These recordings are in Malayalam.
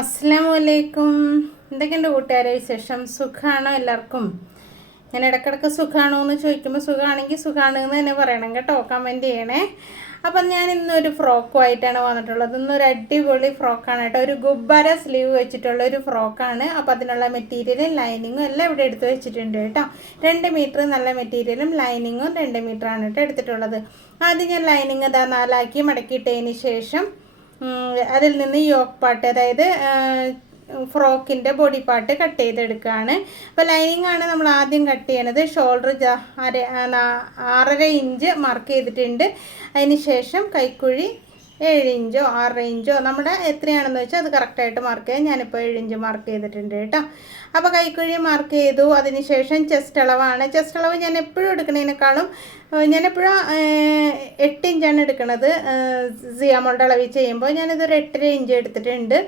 അസ്സലാമലൈക്കും. എന്തൊക്കെയുണ്ട് കൂട്ടുകാരെ വിശേഷം? സുഖമാണോ എല്ലാവർക്കും? ഞാൻ ഇടയ്ക്കിടയ്ക്ക് സുഖമാണോ എന്ന് ചോദിക്കുമ്പോൾ സുഖമാണെങ്കിൽ സുഖമാണ് എന്ന് തന്നെ പറയണം കേട്ടോ, കമൻറ്റ് ചെയ്യണേ. അപ്പം ഞാൻ ഇന്നൊരു ഫ്രോക്കുമായിട്ടാണ് വന്നിട്ടുള്ളത്. ഇന്നൊരു അടിപൊളി ഫ്രോക്കാണ് കേട്ടോ, ഒരു ഗുബ്ബാര സ്ലീവ് വെച്ചിട്ടുള്ള ഒരു ഫ്രോക്കാണ്. അപ്പോൾ അതിനുള്ള മെറ്റീരിയലും ലൈനിങ്ങും എല്ലാം ഇവിടെ എടുത്ത് വെച്ചിട്ടുണ്ട് കേട്ടോ. 2 മീറ്റർ നല്ല മെറ്റീരിയലും ലൈനിങ്ങും 2 മീറ്ററാണ് കേട്ടോ എടുത്തിട്ടുള്ളത്. ആദ്യം ഞാൻ ലൈനിങ് 4 മടക്കിയിട്ടതിന് ശേഷം അതിൽ നിന്ന് യോക്ക് പാർട്ട്, അതായത് ഫ്രോക്കിൻ്റെ ബോഡി പാർട്ട് കട്ട് ചെയ്തെടുക്കുകയാണ്. അപ്പോൾ ലൈനിങ് ആണ് നമ്മൾ ആദ്യം കട്ട് ചെയ്യണത്. ഷോൾഡർ 6.5 ഇഞ്ച് മാർക്ക് ചെയ്തിട്ടുണ്ട്. അതിന് ശേഷം കൈക്കുഴി 7 ഇഞ്ചോ 6 ഇഞ്ചോ നമ്മുടെ എത്രയാണെന്ന് വെച്ചാൽ അത് കറക്റ്റായിട്ട് മാർക്ക് ചെയ്യാം. ഞാനിപ്പോൾ 7 ഇഞ്ച് മാർക്ക് ചെയ്തിട്ടുണ്ട് കേട്ടോ. അപ്പോൾ കൈക്കുഴി മാർക്ക് ചെയ്തു. അതിന് ശേഷം ചെസ്റ്റ് അളവാണ്. ചെസ്റ്റ് അളവ് ഞാൻ എപ്പോഴും എടുക്കുന്നതിനേക്കാളും ഞാനെപ്പോഴും 8 ഇഞ്ചാണ് എടുക്കുന്നത്. സിയാമോളുടെ അളവിൽ ചെയ്യുമ്പോൾ ഞാനിതൊരു 8.5 ഇഞ്ച് എടുത്തിട്ടുണ്ട്.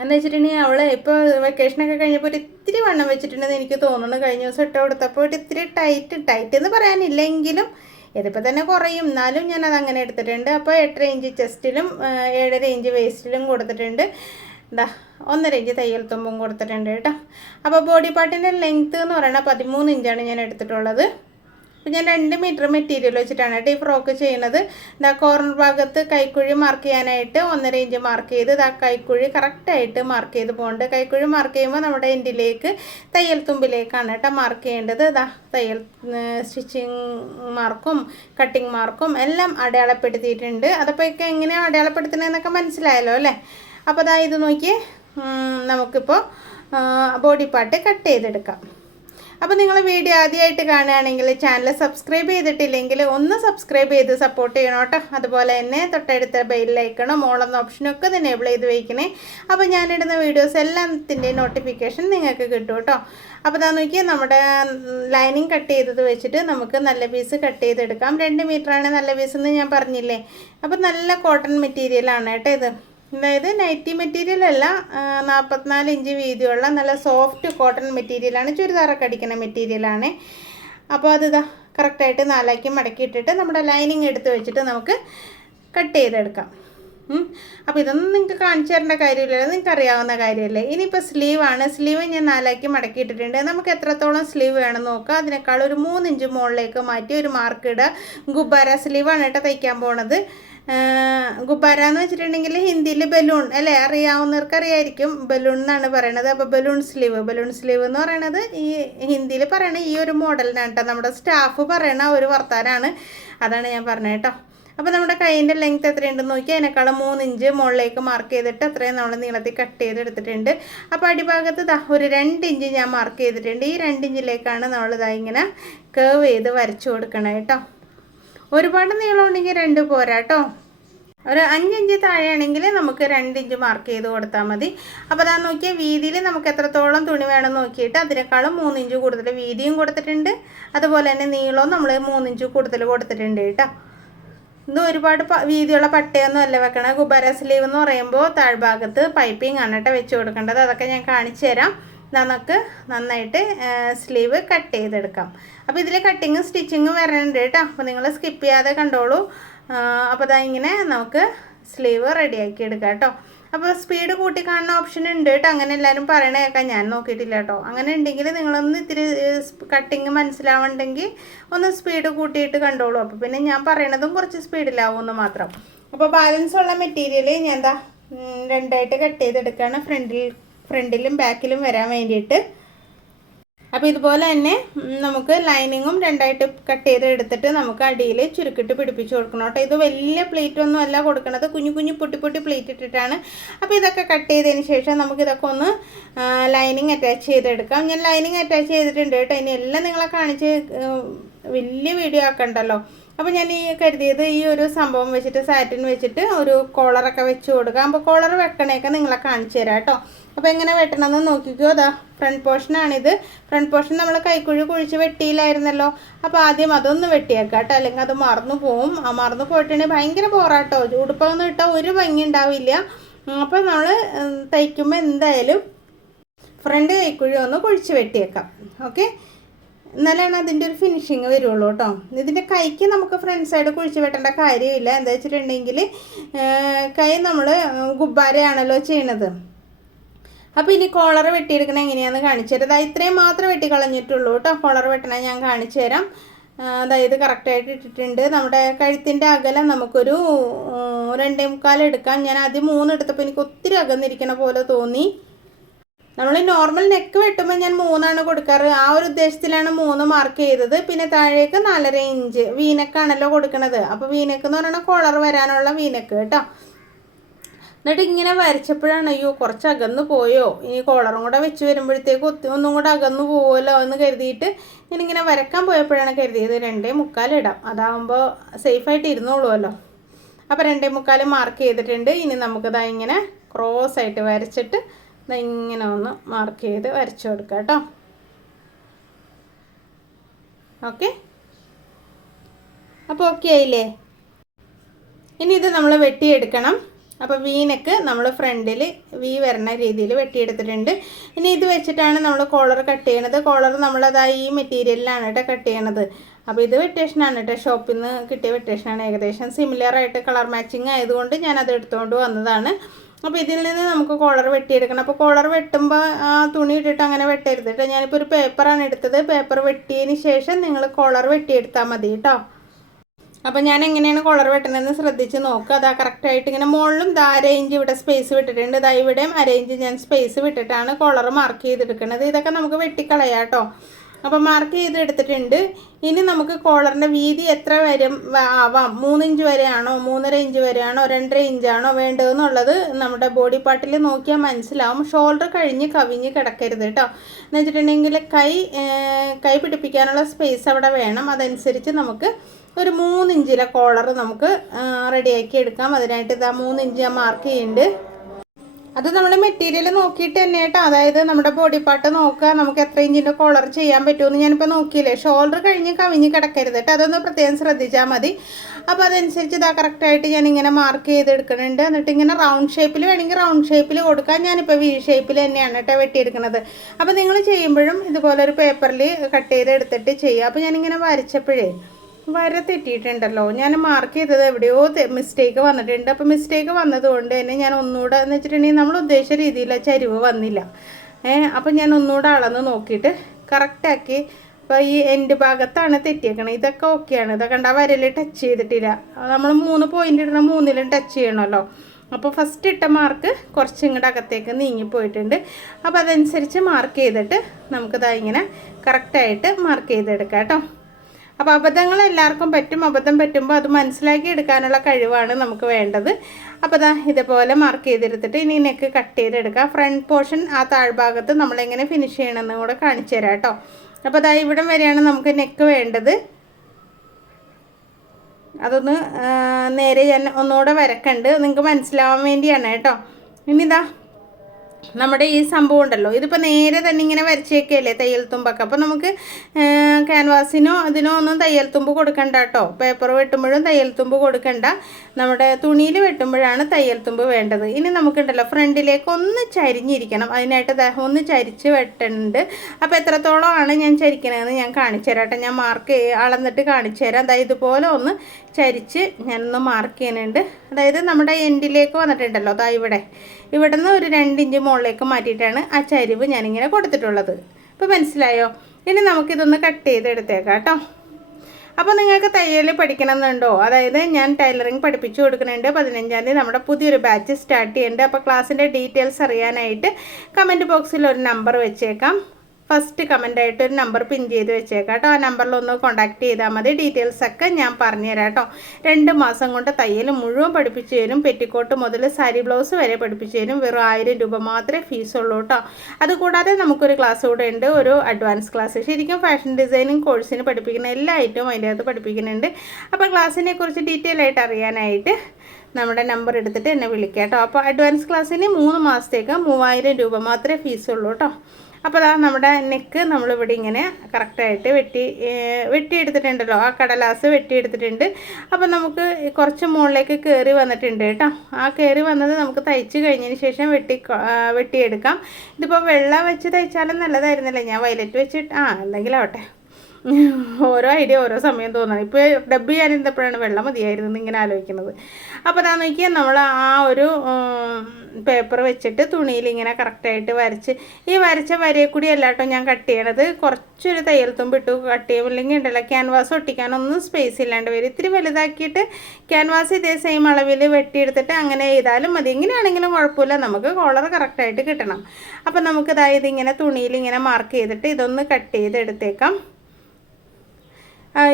എന്ന് വെച്ചിട്ടുണ്ടെങ്കിൽ അവൾ ഇപ്പോൾ വെക്കേഷനൊക്കെ കഴിഞ്ഞപ്പോൾ ഒരു ഇത്തിരി വണ്ണം വെച്ചിട്ടുണ്ടെന്ന് എനിക്ക് തോന്നുന്നു. കഴിഞ്ഞ ദിവസം ഇട്ട് കൊടുത്തപ്പോൾ ഒരു ഇത്തിരി ടൈറ്റ് എന്ന് പറയാനില്ലെങ്കിലും ഇതിപ്പോൾ തന്നെ കുറയും, എന്നാലും ഞാനത് അങ്ങനെ എടുത്തിട്ടുണ്ട്. അപ്പോൾ 8.5 ഇഞ്ച് ചെസ്റ്റിലും 7.5 ഇഞ്ച് വേസ്റ്റിലും കൊടുത്തിട്ടുണ്ട്. 1.5 ഇഞ്ച് തയ്യൽ തുമ്പും കൊടുത്തിട്ടുണ്ട് കേട്ടോ. അപ്പോൾ ബോഡി പാർട്ടിൻ്റെ ലെങ്ത്ത് എന്ന് പറയുന്നത് 13 ഇഞ്ചാണ് ഞാൻ എടുത്തിട്ടുള്ളത്. അപ്പോൾ ഞാൻ 2 മീറ്റർ മെറ്റീരിയൽ വെച്ചിട്ടാണ് കേട്ടോ ഈ ഫ്രോക്ക് ചെയ്യുന്നത്. കോർണർ ഭാഗത്ത് കൈക്കുഴി മാർക്ക് ചെയ്യാനായിട്ട് 1.5 ഇഞ്ച് മാർക്ക് ചെയ്ത് കൈക്കുഴി കറക്റ്റായിട്ട് മാർക്ക് ചെയ്ത് പോകുന്നുണ്ട്. കൈക്കുഴി മാർക്ക് ചെയ്യുമ്പോൾ നമ്മുടെ എൻഡിലേക്ക് തയ്യൽ തുമ്പിലേക്കാണ് കേട്ടോ മാർക്ക് ചെയ്യേണ്ടത്. തയ്യൽ സ്റ്റിച്ചിങ് മാർക്കും കട്ടിങ് മാർക്കും എല്ലാം അടയാളപ്പെടുത്തിയിട്ടുണ്ട്. അതപ്പോൾ എങ്ങനെയാണ് അടയാളപ്പെടുത്തുന്നതെന്നൊക്കെ മനസ്സിലായല്ലോ അല്ലേ? അപ്പോൾ ഇത് നോക്കി നമുക്കിപ്പോൾ ബോഡി പാർട്ട് കട്ട് ചെയ്തെടുക്കാം. അപ്പോൾ നിങ്ങൾ വീഡിയോ ആദ്യമായിട്ട് കാണുകയാണെങ്കിൽ ചാനൽ സബ്സ്ക്രൈബ് ചെയ്തിട്ടില്ലെങ്കിൽ ഒന്ന് സബ്സ്ക്രൈബ് ചെയ്ത് സപ്പോർട്ട് ചെയ്യണം കേട്ടോ. അതുപോലെ തന്നെ തൊട്ടടുത്ത ബെല്ലൈക്കണും ഓളെന്ന ഓപ്ഷനൊക്കെ എനേബിൾ ചെയ്ത് വയ്ക്കണേ. അപ്പോൾ ഞാനിടുന്ന വീഡിയോസ് എല്ലാത്തിൻ്റെയും നോട്ടിഫിക്കേഷൻ നിങ്ങൾക്ക് കിട്ടും കേട്ടോ. അപ്പോൾ നോക്കിയാൽ നമ്മുടെ ലൈനിങ് കട്ട് ചെയ്തത് വെച്ചിട്ട് നമുക്ക് നല്ല പീസ് കട്ട് ചെയ്തെടുക്കാം. 2 മീറ്ററാണ് നല്ല പീസ് എന്ന് ഞാൻ പറഞ്ഞില്ലേ. അപ്പോൾ നല്ല കോട്ടൺ മെറ്റീരിയലാണ് കേട്ടോ ഇത്. അതായത് നൈറ്റി മെറ്റീരിയൽ അല്ല, 44 ഇഞ്ച് വീതിയുള്ള നല്ല സോഫ്റ്റ് കോട്ടൺ മെറ്റീരിയലാണ്. ചുരിദാറൊക്കെ അടിക്കുന്ന മെറ്റീരിയലാണ്. അപ്പോൾ അത് കറക്റ്റായിട്ട് 4 മടക്കിയിട്ടിട്ട് നമ്മുടെ ലൈനിങ് എടുത്ത് വെച്ചിട്ട് നമുക്ക് കട്ട് ചെയ്തെടുക്കാം. അപ്പോൾ ഇതൊന്നും നിങ്ങൾക്ക് കാണിച്ചു തരേണ്ട കാര്യമില്ലല്ലോ, നിങ്ങൾക്ക് അറിയാവുന്ന കാര്യമല്ലേ. ഇനിയിപ്പോൾ സ്ലീവാണ്. സ്ലീവ് ഞാൻ 4 മടക്കിയിട്ടിട്ടുണ്ട്. നമുക്ക് എത്രത്തോളം സ്ലീവ് വേണമെന്ന് നോക്കാം. അതിനേക്കാൾ ഒരു 3 ഇഞ്ച് മുകളിലേക്ക് മാറ്റി ഒരു മാർക്ക് ഇടുക. ഗുബ്ബാര സ്ലീവാണ് കേട്ടോ തയ്ക്കാൻ പോണത്. ഗുബ്ബാര എന്ന് വെച്ചിട്ടുണ്ടെങ്കിൽ ഹിന്ദിയിൽ ബലൂൺ അല്ലേ, അറിയാവുന്നവർക്ക് അറിയായിരിക്കും. ബലൂൺ എന്നാണ് പറയണത്. അപ്പോൾ ബലൂൺ സ്ലീവ് എന്ന് പറയണത് ഈ ഹിന്ദിയിൽ പറയണ ഈ ഒരു മോഡലിനാണ് കേട്ടോ. നമ്മുടെ സ്റ്റാഫ് പറയണ ഒരു വർത്താനാണ്, അതാണ് ഞാൻ പറഞ്ഞത് കേട്ടോ. അപ്പോൾ നമ്മുടെ കൈയിൻ്റെ ലെങ്ത്ത് എത്രയുണ്ടെന്ന് നോക്കി അതിനേക്കാളും 3 ഇഞ്ച് മുകളിലേക്ക് മാർക്ക് ചെയ്തിട്ട് അത്രയും നമ്മൾ നീളത്തിൽ കട്ട് ചെയ്തെടുത്തിട്ടുണ്ട്. അപ്പോൾ അടിഭാഗത്ത് ഒരു 2 ഇഞ്ച് ഞാൻ മാർക്ക് ചെയ്തിട്ടുണ്ട്. ഈ 2 ഇഞ്ചിലേക്കാണ് നമ്മൾ ഇങ്ങനെ കേവ് ചെയ്ത് വരച്ചു കൊടുക്കണം കേട്ടോ. ഒരുപാട് നീളം ഉണ്ടെങ്കിൽ 2 പോരാ കേട്ടോ. ഒരു 5 ഇഞ്ച് താഴെയാണെങ്കിൽ നമുക്ക് 2 ഇഞ്ച് മാർക്ക് ചെയ്ത് കൊടുത്താൽ മതി. അപ്പോൾ നോക്കിയാൽ വീതിയിൽ നമുക്ക് എത്രത്തോളം തുണി വേണമെന്ന് നോക്കിയിട്ട് അതിനേക്കാളും 3 ഇഞ്ച് കൂടുതൽ വീതിയും കൊടുത്തിട്ടുണ്ട്. അതുപോലെ തന്നെ നീളവും നമ്മൾ 3 ഇഞ്ച് കൂടുതൽ കൊടുത്തിട്ടുണ്ട് കേട്ടോ. ഇത് ഒരുപാട് വീതിയുള്ള പട്ടയൊന്നും അല്ല വെക്കണം. ഗുബ്ബാര സ്ലീവ് എന്ന് പറയുമ്പോൾ താഴ്ഭാഗത്ത് പൈപ്പിംഗ് ആണ് കേട്ടോ വെച്ച് കൊടുക്കേണ്ടത്. അതൊക്കെ ഞാൻ കാണിച്ചു തരാം. നമുക്ക് നന്നായിട്ട് സ്ലീവ് കട്ട് ചെയ്തെടുക്കാം. അപ്പോൾ ഇതിൽ കട്ടിങ്ങും സ്റ്റിച്ചിങ്ങും വരണുണ്ട് കേട്ടോ. അപ്പോൾ നിങ്ങൾ സ്കിപ്പ് ചെയ്യാതെ കണ്ടോളൂ. അപ്പോൾ ഇങ്ങനെ നമുക്ക് സ്ലീവ് റെഡിയാക്കി എടുക്കാം കേട്ടോ. അപ്പോൾ സ്പീഡ് കൂട്ടി കാണുന്ന ഓപ്ഷൻ ഉണ്ട് കേട്ടോ. അങ്ങനെ എല്ലാവരും പറയണ കേൾക്കാം, ഞാൻ നോക്കിയിട്ടില്ല കേട്ടോ. അങ്ങനെ ഉണ്ടെങ്കിൽ നിങ്ങളൊന്ന് ഇത്തിരി കട്ടിങ് മനസ്സിലാവുന്നുണ്ടെങ്കിൽ ഒന്ന് സ്പീഡ് കൂട്ടിയിട്ട് കണ്ടോളൂ. അപ്പോൾ പിന്നെ ഞാൻ പറയണതും കുറച്ച് സ്പീഡിലാവുമെന്ന് മാത്രം. അപ്പോൾ ബാലൻസ് ഉള്ള മെറ്റീരിയൽ ഞാൻ 2ആയിട്ട് കട്ട് ചെയ്തെടുക്കുകയാണ്, ഫ്രണ്ടിലും ബാക്കിലും വരാൻ വേണ്ടിയിട്ട്. അപ്പോൾ ഇതുപോലെ തന്നെ നമുക്ക് ലൈനിങ്ങും 2ആയിട്ട് കട്ട് ചെയ്തെടുത്തിട്ട് നമുക്ക് അടിയിൽ ചുരുക്കിട്ട് പിടിപ്പിച്ച് കൊടുക്കണം കേട്ടോ. ഇത് വലിയ പ്ലേറ്റ് ഒന്നും അല്ല കൊടുക്കണത്, കുഞ്ഞു പൊട്ടി പ്ലേറ്റ് ഇട്ടിട്ടാണ്. അപ്പോൾ ഇതൊക്കെ കട്ട് ചെയ്തതിന് ശേഷം നമുക്കിതൊക്കെ ഒന്ന് ലൈനിങ് അറ്റാച്ച് ചെയ്തെടുക്കാം. ഞാൻ ലൈനിങ് അറ്റാച്ച് ചെയ്തിട്ടുണ്ട് കേട്ടോ. ഇനി എല്ലാം നിങ്ങളെ കാണിച്ച് വലിയ വീഡിയോ ആക്കണ്ടല്ലോ. അപ്പോൾ ഞാൻ കരുതിയത് ഈ ഒരു സംഭവം വെച്ചിട്ട് സാറ്റിൻ വെച്ചിട്ട് ഒരു കോളറൊക്കെ വെച്ച് കൊടുക്കാം. അപ്പോൾ കോളർ വെക്കണേക്കെ നിങ്ങളെ കാണിച്ചു തരാം കേട്ടോ. അപ്പോൾ എങ്ങനെ വെട്ടണമെന്ന് നോക്കിക്കോ. ഫ്രണ്ട് പോർഷനാണിത്. ഫ്രണ്ട് പോർഷൻ നമ്മൾ കൈക്കുഴി കുഴിച്ച് വെട്ടിയില്ലായിരുന്നല്ലോ. അപ്പോൾ ആദ്യം അതൊന്ന് വെട്ടിയേക്കാം കേട്ടോ, അല്ലെങ്കിൽ അത് മറന്നു പോവും. മറന്നു പോയിട്ടുണ്ടെങ്കിൽ ഭയങ്കര ബോറാട്ടോ. ഉടുപ്പൊന്നും ഇട്ടാൽ ഒരു ഭംഗി ഉണ്ടാവില്ല. അപ്പോൾ നമ്മൾ തയ്ക്കുമ്പോൾ എന്തായാലും ഫ്രണ്ട് കൈക്കുഴി ഒന്ന് കുഴിച്ച് വെട്ടിയേക്കാം. ഓക്കെ, എന്നാലാണ് അതിൻ്റെ ഒരു ഫിനിഷിങ് വരുള്ളൂ കേട്ടോ. ഇതിൻ്റെ കൈക്ക് നമുക്ക് ഫ്രണ്ട് സൈഡ് കുഴിച്ച് വെട്ടേണ്ട കാര്യമില്ല. എന്താ വെച്ചിട്ടുണ്ടെങ്കിൽ കൈ നമ്മൾ ഗുബ്ബാരയാണല്ലോ ചെയ്യണത്. അപ്പോൾ ഇനി കോളർ വെട്ടിയെടുക്കണം എങ്ങനെയാണെന്ന് കാണിച്ചു തരാം. അതായത് ഇത്രയും മാത്രം വെട്ടി കളഞ്ഞിട്ടുള്ളൂ കേട്ടോ. കോളർ വെട്ടണ ഞാൻ കാണിച്ചു തരാം. അതായത് കറക്റ്റായിട്ട് ഇട്ടിട്ടുണ്ട്. നമ്മുടെ കഴുത്തിൻ്റെ അകലം നമുക്കൊരു 2.25 എടുക്കാം. ഞാൻ ആദ്യം 3 എടുത്തപ്പോൾ എനിക്ക് ഒത്തിരി അകന്നിരിക്കണ പോലെ തോന്നി. നമ്മൾ നോർമൽ നെക്ക് വെട്ടുമ്പോൾ ഞാൻ 3 കൊടുക്കാറ്. ആ ഒരു ഉദ്ദേശത്തിലാണ് 3 മാർക്ക് ചെയ്തത്. പിന്നെ താഴേക്ക് 4.5 ഇഞ്ച് വീനക്കാണല്ലോ കൊടുക്കണത്. അപ്പോൾ വീനക്ക് എന്ന് പറയുന്നത് കോളർ വരാനുള്ള വീനക്ക് കേട്ടോ. എന്നിട്ട് ഇങ്ങനെ വരച്ചപ്പോഴാണ് അയ്യോ കുറച്ച് അകന്നു പോയോ, ഇനി കോളറും കൂടെ വെച്ച് വരുമ്പോഴത്തേക്ക് ഒന്നും കൂടെ അകന്നു പോവുമല്ലോ എന്ന് കരുതിയിട്ട് ഞാനിങ്ങനെ വരക്കാൻ പോയപ്പോഴാണ് കരുതിയത് 2.25 ഇടാം, അതാകുമ്പോൾ സേഫായിട്ട് ഇരുന്നോളുമല്ലോ. അപ്പോൾ 2.25 മാർക്ക് ചെയ്തിട്ടുണ്ട്. ഇനി നമുക്കിതാ ഇങ്ങനെ ക്രോസ് ആയിട്ട് വരച്ചിട്ട് ഇങ്ങനെ ഒന്ന് മാർക്ക് ചെയ്ത് വരച്ചു കൊടുക്കാം കേട്ടോ. ഓക്കെ, അപ്പോൾ ഓക്കെ ആയില്ലേ? ഇനി ഇത് നമ്മൾ വെട്ടിയെടുക്കണം. അപ്പോൾ വീനക്ക് നമ്മൾ ഫ്രണ്ടിൽ വി വരുന്ന രീതിയിൽ വെട്ടിയെടുത്തിട്ടുണ്ട്. ഇനി ഇത് വെച്ചിട്ടാണ് നമ്മൾ കോളർ കട്ട് ചെയ്യണത്. കോളർ നമ്മളതായി ഈ മെറ്റീരിയലിലാണ് കേട്ടോ കട്ട് ചെയ്യണത്. അപ്പോൾ ഇത് വെട്ടേഷനാണ് കേട്ടോ, ഷോപ്പിൽ നിന്ന് കിട്ടിയ വെട്ടേഷനാണ്. ഏകദേശം സിമിലറായിട്ട് കളർ മാച്ചിങ് ആയതുകൊണ്ട് ഞാനത് എടുത്തുകൊണ്ട് വന്നതാണ്. അപ്പോൾ ഇതിൽ നിന്ന് നമുക്ക് കോളർ വെട്ടിയെടുക്കണം. അപ്പോൾ കോളർ വെട്ടുമ്പോൾ ആ തുണി ഇട്ടിട്ട് അങ്ങനെ വെട്ടരുത് കേട്ടോ. ഞാനിപ്പോൾ ഒരു പേപ്പറാണ് എടുത്തത്. പേപ്പർ വെട്ടിയതിന് ശേഷം നിങ്ങൾ കോളർ വെട്ടിയെടുത്താൽ മതി കേട്ടോ. അപ്പോൾ ഞാൻ എങ്ങനെയാണ് കോളർ വെട്ടുന്നതെന്ന് ശ്രദ്ധിച്ച് നോക്കുക. അതാ കറക്റ്റായിട്ട് ഇങ്ങനെ മുകളിലും ഇതാ 1/2 ഇഞ്ച് ഇവിടെ സ്പേസ് വിട്ടിട്ടുണ്ട്. ഇതാ ഇവിടെയും 1/2 ഇഞ്ച് ഞാൻ സ്പേസ് വിട്ടിട്ടാണ് കോളർ മാർക്ക് ചെയ്തെടുക്കുന്നത്. ഇതൊക്കെ നമുക്ക് വെട്ടിക്കളയാം കേട്ടോ. അപ്പോൾ മാർക്ക് ചെയ്തെടുത്തിട്ടുണ്ട്. ഇനി നമുക്ക് കോളറിൻ്റെ വീതി എത്ര വരും ആവാം, 3 ഇഞ്ച് വരെയാണോ 3.5 ഇഞ്ച് വരെയാണോ 2.5 ഇഞ്ചാണോ വേണ്ടതെന്നുള്ളത് നമ്മുടെ ബോഡി പാർട്ടിൽ നോക്കിയാൽ മനസ്സിലാവും. ഷോൾഡർ കഴിഞ്ഞ് കവിഞ്ഞ് കിടക്കരുത് കേട്ടോ. എന്ന് വെച്ചിട്ടുണ്ടെങ്കിൽ കൈ പിടിപ്പിക്കാനുള്ള സ്പേസ് അവിടെ വേണം. അതനുസരിച്ച് നമുക്ക് ഒരു 3 ഇഞ്ചിലെ കോളർ നമുക്ക് റെഡിയാക്കി എടുക്കാം. അതിനായിട്ട് ഇതാ 3 ഇഞ്ച് ഞാൻ മാർക്ക് ചെയ്യുന്നുണ്ട്. അത് നമ്മൾ മെറ്റീരിയൽ നോക്കിയിട്ട് തന്നെ കേട്ടോ. അതായത് നമ്മുടെ ബോഡി പാർട്ട് നോക്കുക, നമുക്ക് എത്ര ഇഞ്ചിൻ്റെ കോളർ ചെയ്യാൻ പറ്റുമെന്ന് ഞാനിപ്പോൾ നോക്കിയില്ലേ. ഷോൾഡർ കഴിഞ്ഞ് കവിഞ്ഞ് കിടക്കരുത് കേട്ടോ, അതൊന്ന് പ്രത്യേകം ശ്രദ്ധിച്ചാൽ മതി. അപ്പോൾ അതനുസരിച്ച് ഇതാ കറക്റ്റായിട്ട് ഞാനിങ്ങനെ മാർക്ക് ചെയ്തെടുക്കുന്നുണ്ട്. എന്നിട്ട് ഇങ്ങനെ റൗണ്ട് ഷേപ്പിൽ വേണമെങ്കിൽ റൗണ്ട് ഷേപ്പിൽ കൊടുക്കാം. ഞാനിപ്പോൾ വി ഷേപ്പിൽ തന്നെയാണ് കേട്ടോ വെട്ടിയെടുക്കുന്നത്. അപ്പോൾ നിങ്ങൾ ചെയ്യുമ്പോഴും ഇതുപോലെ ഒരു പേപ്പറിൽ കട്ട് ചെയ്തെടുത്തിട്ട് ചെയ്യുക. അപ്പോൾ ഞാനിങ്ങനെ വരച്ചപ്പോഴേ വര തെറ്റിയിട്ടുണ്ടല്ലോ. ഞാൻ മാർക്ക് ചെയ്തത് എവിടെയോ മിസ്റ്റേക്ക് വന്നിട്ടുണ്ട്. അപ്പോൾ മിസ്റ്റേക്ക് വന്നതുകൊണ്ട് തന്നെ ഞാൻ ഒന്നുകൂടെ എന്ന് വെച്ചിട്ടുണ്ടെങ്കിൽ നമ്മൾ ഉദ്ദേശിച്ച രീതിയിൽ ചരിവ് വന്നില്ല. അപ്പോൾ ഞാൻ ഒന്നുകൂടെ അളന്ന് നോക്കിയിട്ട് കറക്റ്റാക്കി. അപ്പോൾ ഈ എൻഡ് ഭാഗത്താണ് തെറ്റിയേക്കണത്. ഇതൊക്കെ ഓക്കെയാണ്. ഇതൊക്കെ കണ്ട വരയിൽ ടച്ച് ചെയ്തിട്ടില്ല. നമ്മൾ 3 പോയിൻ്റ് ഇടുന്ന 3-ലും ടച്ച് ചെയ്യണമല്ലോ. അപ്പോൾ ഫസ്റ്റ് ഇട്ട മാർക്ക് കുറച്ച് ഇങ്ങോട്ട് അകത്തേക്ക് നീങ്ങിപ്പോയിട്ടുണ്ട്. അപ്പോൾ അതനുസരിച്ച് മാർക്ക് ചെയ്തിട്ട് നമുക്കിതാ ഇങ്ങനെ കറക്റ്റായിട്ട് മാർക്ക് ചെയ്തെടുക്കാം കേട്ടോ. അപ്പോൾ അബദ്ധങ്ങൾ എല്ലാവർക്കും പറ്റും. അബദ്ധം പറ്റുമ്പോൾ അത് മനസ്സിലാക്കി എടുക്കാനുള്ള കഴിവാണ് നമുക്ക് വേണ്ടത്. അപ്പോൾ ദാ ഇതുപോലെ മാർക്ക് ചെയ്തെടുത്തിട്ട് ഇനി നെക്ക് കട്ട് ചെയ്തെടുക്കുക. ഫ്രണ്ട് പോർഷൻ ആ താഴ്ഭാഗത്ത് നമ്മളെങ്ങനെ ഫിനിഷ് ചെയ്യണമെന്നും കൂടെ കാണിച്ചു തരാം കേട്ടോ. അപ്പോൾ ദാ ഇവിടം വരെയാണ് നമുക്ക് നെക്ക് വേണ്ടത്. അതൊന്ന് നേരെ ഞാൻ ഒന്നുകൂടെ വരക്കണ്ട്, നിങ്ങൾക്ക് മനസ്സിലാവാൻ വേണ്ടിയാണ് കേട്ടോ. ഇനി ഇതാ നമ്മുടെ ഈ സംഭവം ഉണ്ടല്ലോ, ഇതിപ്പോൾ നേരെ തന്നെ ഇങ്ങനെ വരച്ചേക്കല്ലേ തയ്യൽ തുമ്പൊക്കെ. അപ്പോൾ നമുക്ക് ക്യാൻവാസിനോ അതിനോ ഒന്നും തയ്യൽ തുമ്പ് കൊടുക്കണ്ട കേട്ടോ. പേപ്പർ വെട്ടുമ്പോഴും തയ്യൽ തുമ്പ് കൊടുക്കണ്ട. നമ്മുടെ തുണിയിൽ വെട്ടുമ്പോഴാണ് തയ്യൽ തുമ്പ് വേണ്ടത്. ഇനി നമുക്കുണ്ടല്ലോ ഫ്രണ്ടിലേക്ക് ഒന്ന് ചരിഞ്ഞിരിക്കണം. അതിനായിട്ട് ഒന്ന് ചരിച്ച് വെട്ടുന്നുണ്ട്. അപ്പോൾ എത്രത്തോളമാണ് ഞാൻ ചരിക്കണതെന്ന് ഞാൻ കാണിച്ചു തരാം കേട്ടോ. ഞാൻ മാർക്ക് അളന്നിട്ട് കാണിച്ചു തരാം. അതായത് ഇതുപോലെ ഒന്ന് ചരിച്ച് ഞാനൊന്ന് മാർക്ക് ചെയ്യുന്നുണ്ട്. അതായത് നമ്മുടെ എൻഡിലേക്ക് വന്നിട്ടുണ്ടല്ലോ, അതാ ഇവിടെ നിന്ന് ഒരു 2 ഇഞ്ച് മുകളിലേക്ക് മാറ്റിയിട്ടാണ് ആ ചരിവ് ഞാനിങ്ങനെ കൊടുത്തിട്ടുള്ളത്. ഇപ്പോൾ മനസ്സിലായോ? ഇനി നമുക്കിതൊന്ന് കട്ട് ചെയ്തെടുത്തേക്കാം കേട്ടോ. അപ്പോൾ നിങ്ങൾക്ക് തയ്യൽ പഠിക്കണമെന്നുണ്ടോ? അതായത് ഞാൻ ടൈലറിങ് പഠിപ്പിച്ചു കൊടുക്കുന്നുണ്ട്. 15-ാം തീയതി നമ്മുടെ പുതിയൊരു ബാച്ച് സ്റ്റാർട്ട് ചെയ്യുന്നുണ്ട്. അപ്പോൾ ക്ലാസ്സിൻ്റെ ഡീറ്റെയിൽസ് അറിയാനായിട്ട് കമൻറ്റ് ബോക്സിൽ ഒരു നമ്പർ വെച്ചേക്കാം. ഫസ്റ്റ് കമൻ്റായിട്ട് ഒരു നമ്പർ പിൻ ചെയ്ത് വെച്ചേക്കാം കേട്ടോ. ആ നമ്പറിലൊന്ന് കോൺടാക്ട് ചെയ്താൽ മതി. ഡീറ്റെയിൽസൊക്കെ ഞാൻ പറഞ്ഞുതരാം കേട്ടോ. 2 മാസം കൊണ്ട് തയ്യൽ മുഴുവൻ പഠിപ്പിച്ചു തരും. പെറ്റിക്കോട്ട് മുതൽ സാരി ബ്ലൗസ് വരെ പഠിപ്പിച്ചു തരും. വെറും 1000 രൂപ മാത്രമേ ഫീസുള്ളൂ കേട്ടോ. അതുകൂടാതെ നമുക്കൊരു ക്ലാസ് കൂടെ ഉണ്ട്, ഒരു അഡ്വാൻസ് ക്ലാസ്. ശരിക്കും ഫാഷൻ ഡിസൈനിങ് കോഴ്സിന് പഠിപ്പിക്കുന്ന എല്ലാ ഐറ്റവും അതിൻ്റെ അകത്ത് പഠിപ്പിക്കുന്നുണ്ട്. അപ്പോൾ ക്ലാസ്സിനെ കുറിച്ച് ഡീറ്റെയിൽ ആയിട്ട് അറിയാനായിട്ട് നമ്മുടെ നമ്പർ എടുത്തിട്ട് എന്നെ വിളിക്കാം കേട്ടോ. അപ്പോൾ അഡ്വാൻസ് ക്ലാസ്സിന് 3 മാസത്തേക്ക് 3000 രൂപ മാത്രമേ ഫീസുള്ളൂ കേട്ടോ. അപ്പോൾ അതാ നമ്മുടെ നെക്ക് നമ്മളിവിടെ ഇങ്ങനെ കറക്റ്റായിട്ട് വെട്ടിയെടുത്തിട്ടുണ്ടല്ലോ. ആ കടലാസ് വെട്ടിയെടുത്തിട്ടുണ്ട്. അപ്പോൾ നമുക്ക് കുറച്ച് മുകളിലേക്ക് കയറി വന്നിട്ടുണ്ട് കേട്ടോ. ആ കയറി വന്നത് നമുക്ക് തയ്ച്ച് കഴിഞ്ഞതിന് ശേഷം വെട്ടിയെടുക്കാം. ഇതിപ്പോൾ വെള്ള വെച്ച് തയ്ച്ചാലും നല്ലതായിരുന്നല്ലേ. ഞാൻ വയലറ്റ് വെച്ചിട്ട് എന്തെങ്കിലും ആവട്ടെ. ഓരോ ഐഡിയ ഓരോ സമയം തോന്നണം. ഇപ്പോൾ ഡബ് ചെയ്യാനിരുന്നപ്പോഴാണ് വെള്ളം മതിയായിരുന്നു ഇങ്ങനെ ആലോചിക്കുന്നത്. അപ്പോൾ അതാ നോക്കിയാൽ നമ്മൾ ആ ഒരു പേപ്പർ വെച്ചിട്ട് തുണിയിൽ ഇങ്ങനെ കറക്റ്റായിട്ട് വരച്ച്, ഈ വരച്ച വരയെ കൂടി അല്ലാട്ടോ ഞാൻ കട്ട് ചെയ്യണത്, കുറച്ചൊരു തയ്യൽ തുമ്പിട്ടു കട്ട് ചെയ്യും. ഇല്ലെങ്കിൽ ഉണ്ടല്ലോ ക്യാൻവാസ് ഒട്ടിക്കാനൊന്നും സ്പേസ് ഇല്ലാണ്ട് വരും. ഇത്തിരി വലുതാക്കിയിട്ട് ക്യാൻവാസ് ഇതേ സെയിം അളവിൽ വെട്ടിയെടുത്തിട്ട് അങ്ങനെ ചെയ്താലും മതി. എങ്ങനെയാണെങ്കിലും കുഴപ്പമില്ല, നമുക്ക് കോളർ കറക്റ്റായിട്ട് കിട്ടണം. അപ്പം നമുക്ക് ഇതായത് ഇങ്ങനെ തുണിയിൽ ഇങ്ങനെ മാർക്ക് ചെയ്തിട്ട് ഇതൊന്ന് കട്ട് ചെയ്തെടുത്തേക്കാം.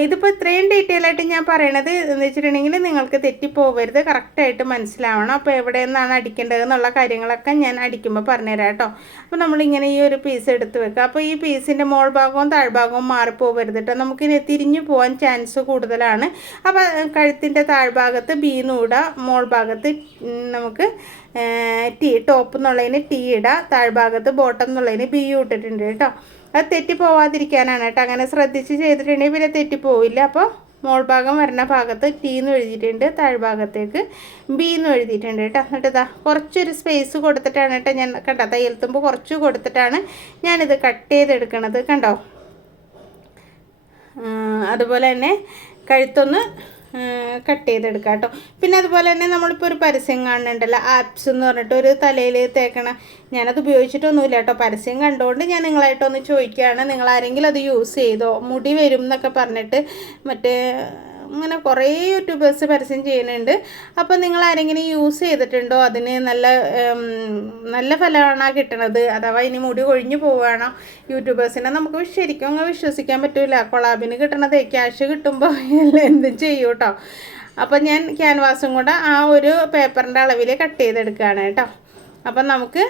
ഇതിപ്പോൾ ഇത്രയും ഡീറ്റെയിൽ ആയിട്ട് ഞാൻ പറയണത് എന്ന് വെച്ചിട്ടുണ്ടെങ്കിൽ നിങ്ങൾക്ക് തെറ്റിപ്പോവരുത്, കറക്റ്റായിട്ട് മനസ്സിലാവണം. അപ്പോൾ എവിടെ നിന്നാണ് അടിക്കേണ്ടത് എന്നുള്ള കാര്യങ്ങളൊക്കെ ഞാൻ അടിക്കുമ്പോൾ പറഞ്ഞുതരാം കേട്ടോ. അപ്പോൾ നമ്മളിങ്ങനെ ഈ ഒരു പീസ് എടുത്ത് വെക്കുക. അപ്പോൾ ഈ പീസിൻ്റെ മോൾ ഭാഗവും താഴ്ഭാഗവും മാറിപ്പോവരുത് കേട്ടോ, നമുക്കിനി തിരിഞ്ഞു പോകാൻ ചാൻസ് കൂടുതലാണ്. അപ്പോൾ കഴുത്തിൻ്റെ താഴ്ഭാഗത്ത് ബി നൂടുക, മോൾ ഭാഗത്ത് നമുക്ക് ടോപ്പ് എന്നുള്ളതിന് ടി ഇടുക, താഴ്ഭാഗത്ത് ബോട്ടം എന്നുള്ളതിന് ബി ഇട്ടിട്ടുണ്ട് കേട്ടോ. അത് തെറ്റിപ്പോവാതിരിക്കാനാണ് കേട്ടോ. അങ്ങനെ ശ്രദ്ധിച്ച് ചെയ്തിട്ടുണ്ടെങ്കിൽ പിന്നെ തെറ്റിപ്പോവില്ല. അപ്പോൾ മോൾ ഭാഗം വരുന്ന ഭാഗത്ത് ടി എന്ന് എഴുതിയിട്ടുണ്ട്, താഴ്ഭാഗത്തേക്ക് ബി എന്ന് എഴുതിയിട്ടുണ്ട് കേട്ടോ. എന്നിട്ട് ഇതാ കുറച്ചൊരു സ്പേസ് കൊടുത്തിട്ടാണ് കേട്ടോ ഞാൻ, കണ്ടോ, തയ്യൽത്തുമ്പോൾ കുറച്ച് കൊടുത്തിട്ടാണ് ഞാനിത് കട്ട് ചെയ്തെടുക്കണത്, കണ്ടോ. അതുപോലെ തന്നെ കഴുത്തൊന്ന് കട്ട് ചെയ്തെടുക്കാം കേട്ടോ. പിന്നെ അതുപോലെ തന്നെ നമ്മളിപ്പോൾ ഒരു പരസ്യം കാണുന്നുണ്ടല്ലോ, ആപ്സ് എന്ന് പറഞ്ഞിട്ട് ഒരു തലയിൽ തേക്കണം. ഞാനത് ഉപയോഗിച്ചിട്ടൊന്നുമില്ല കേട്ടോ, പരസ്യം കണ്ടുകൊണ്ട് ഞാൻ നിങ്ങളായിട്ടൊന്ന് ചോദിക്കുകയാണ്, നിങ്ങളാരെങ്കിലും അത് യൂസ് ചെയ്തോ, മുടി വരും എന്നൊക്കെ പറഞ്ഞിട്ട് മറ്റേ അങ്ങനെ കുറേ യൂട്യൂബേഴ്സ് പരസ്യം ചെയ്യുന്നുണ്ട്. അപ്പോൾ നിങ്ങൾ ആരെങ്കിലും യൂസ് ചെയ്തിട്ടുണ്ടോ, അതിന് നല്ല ഫലമാണോ കിട്ടണത്, അഥവാ ഇനി മുടി കൊഴിഞ്ഞു പോവുകയാണോ യൂട്യൂബേഴ്സിനെ നമുക്ക് ശരിക്കും അങ്ങ് വിശ്വസിക്കാൻ പറ്റില്ല. കൊളാബിന് കിട്ടണത് ക്യാഷ് കിട്ടുമ്പോൾ എന്തും ചെയ്യും കേട്ടോ. അപ്പം ഞാൻ ക്യാൻവാസും കൂടെ ആ ഒരു പേപ്പറിൻ്റെ അളവിൽ കട്ട് ചെയ്തെടുക്കുകയാണ് കേട്ടോ. അപ്പം നമുക്ക്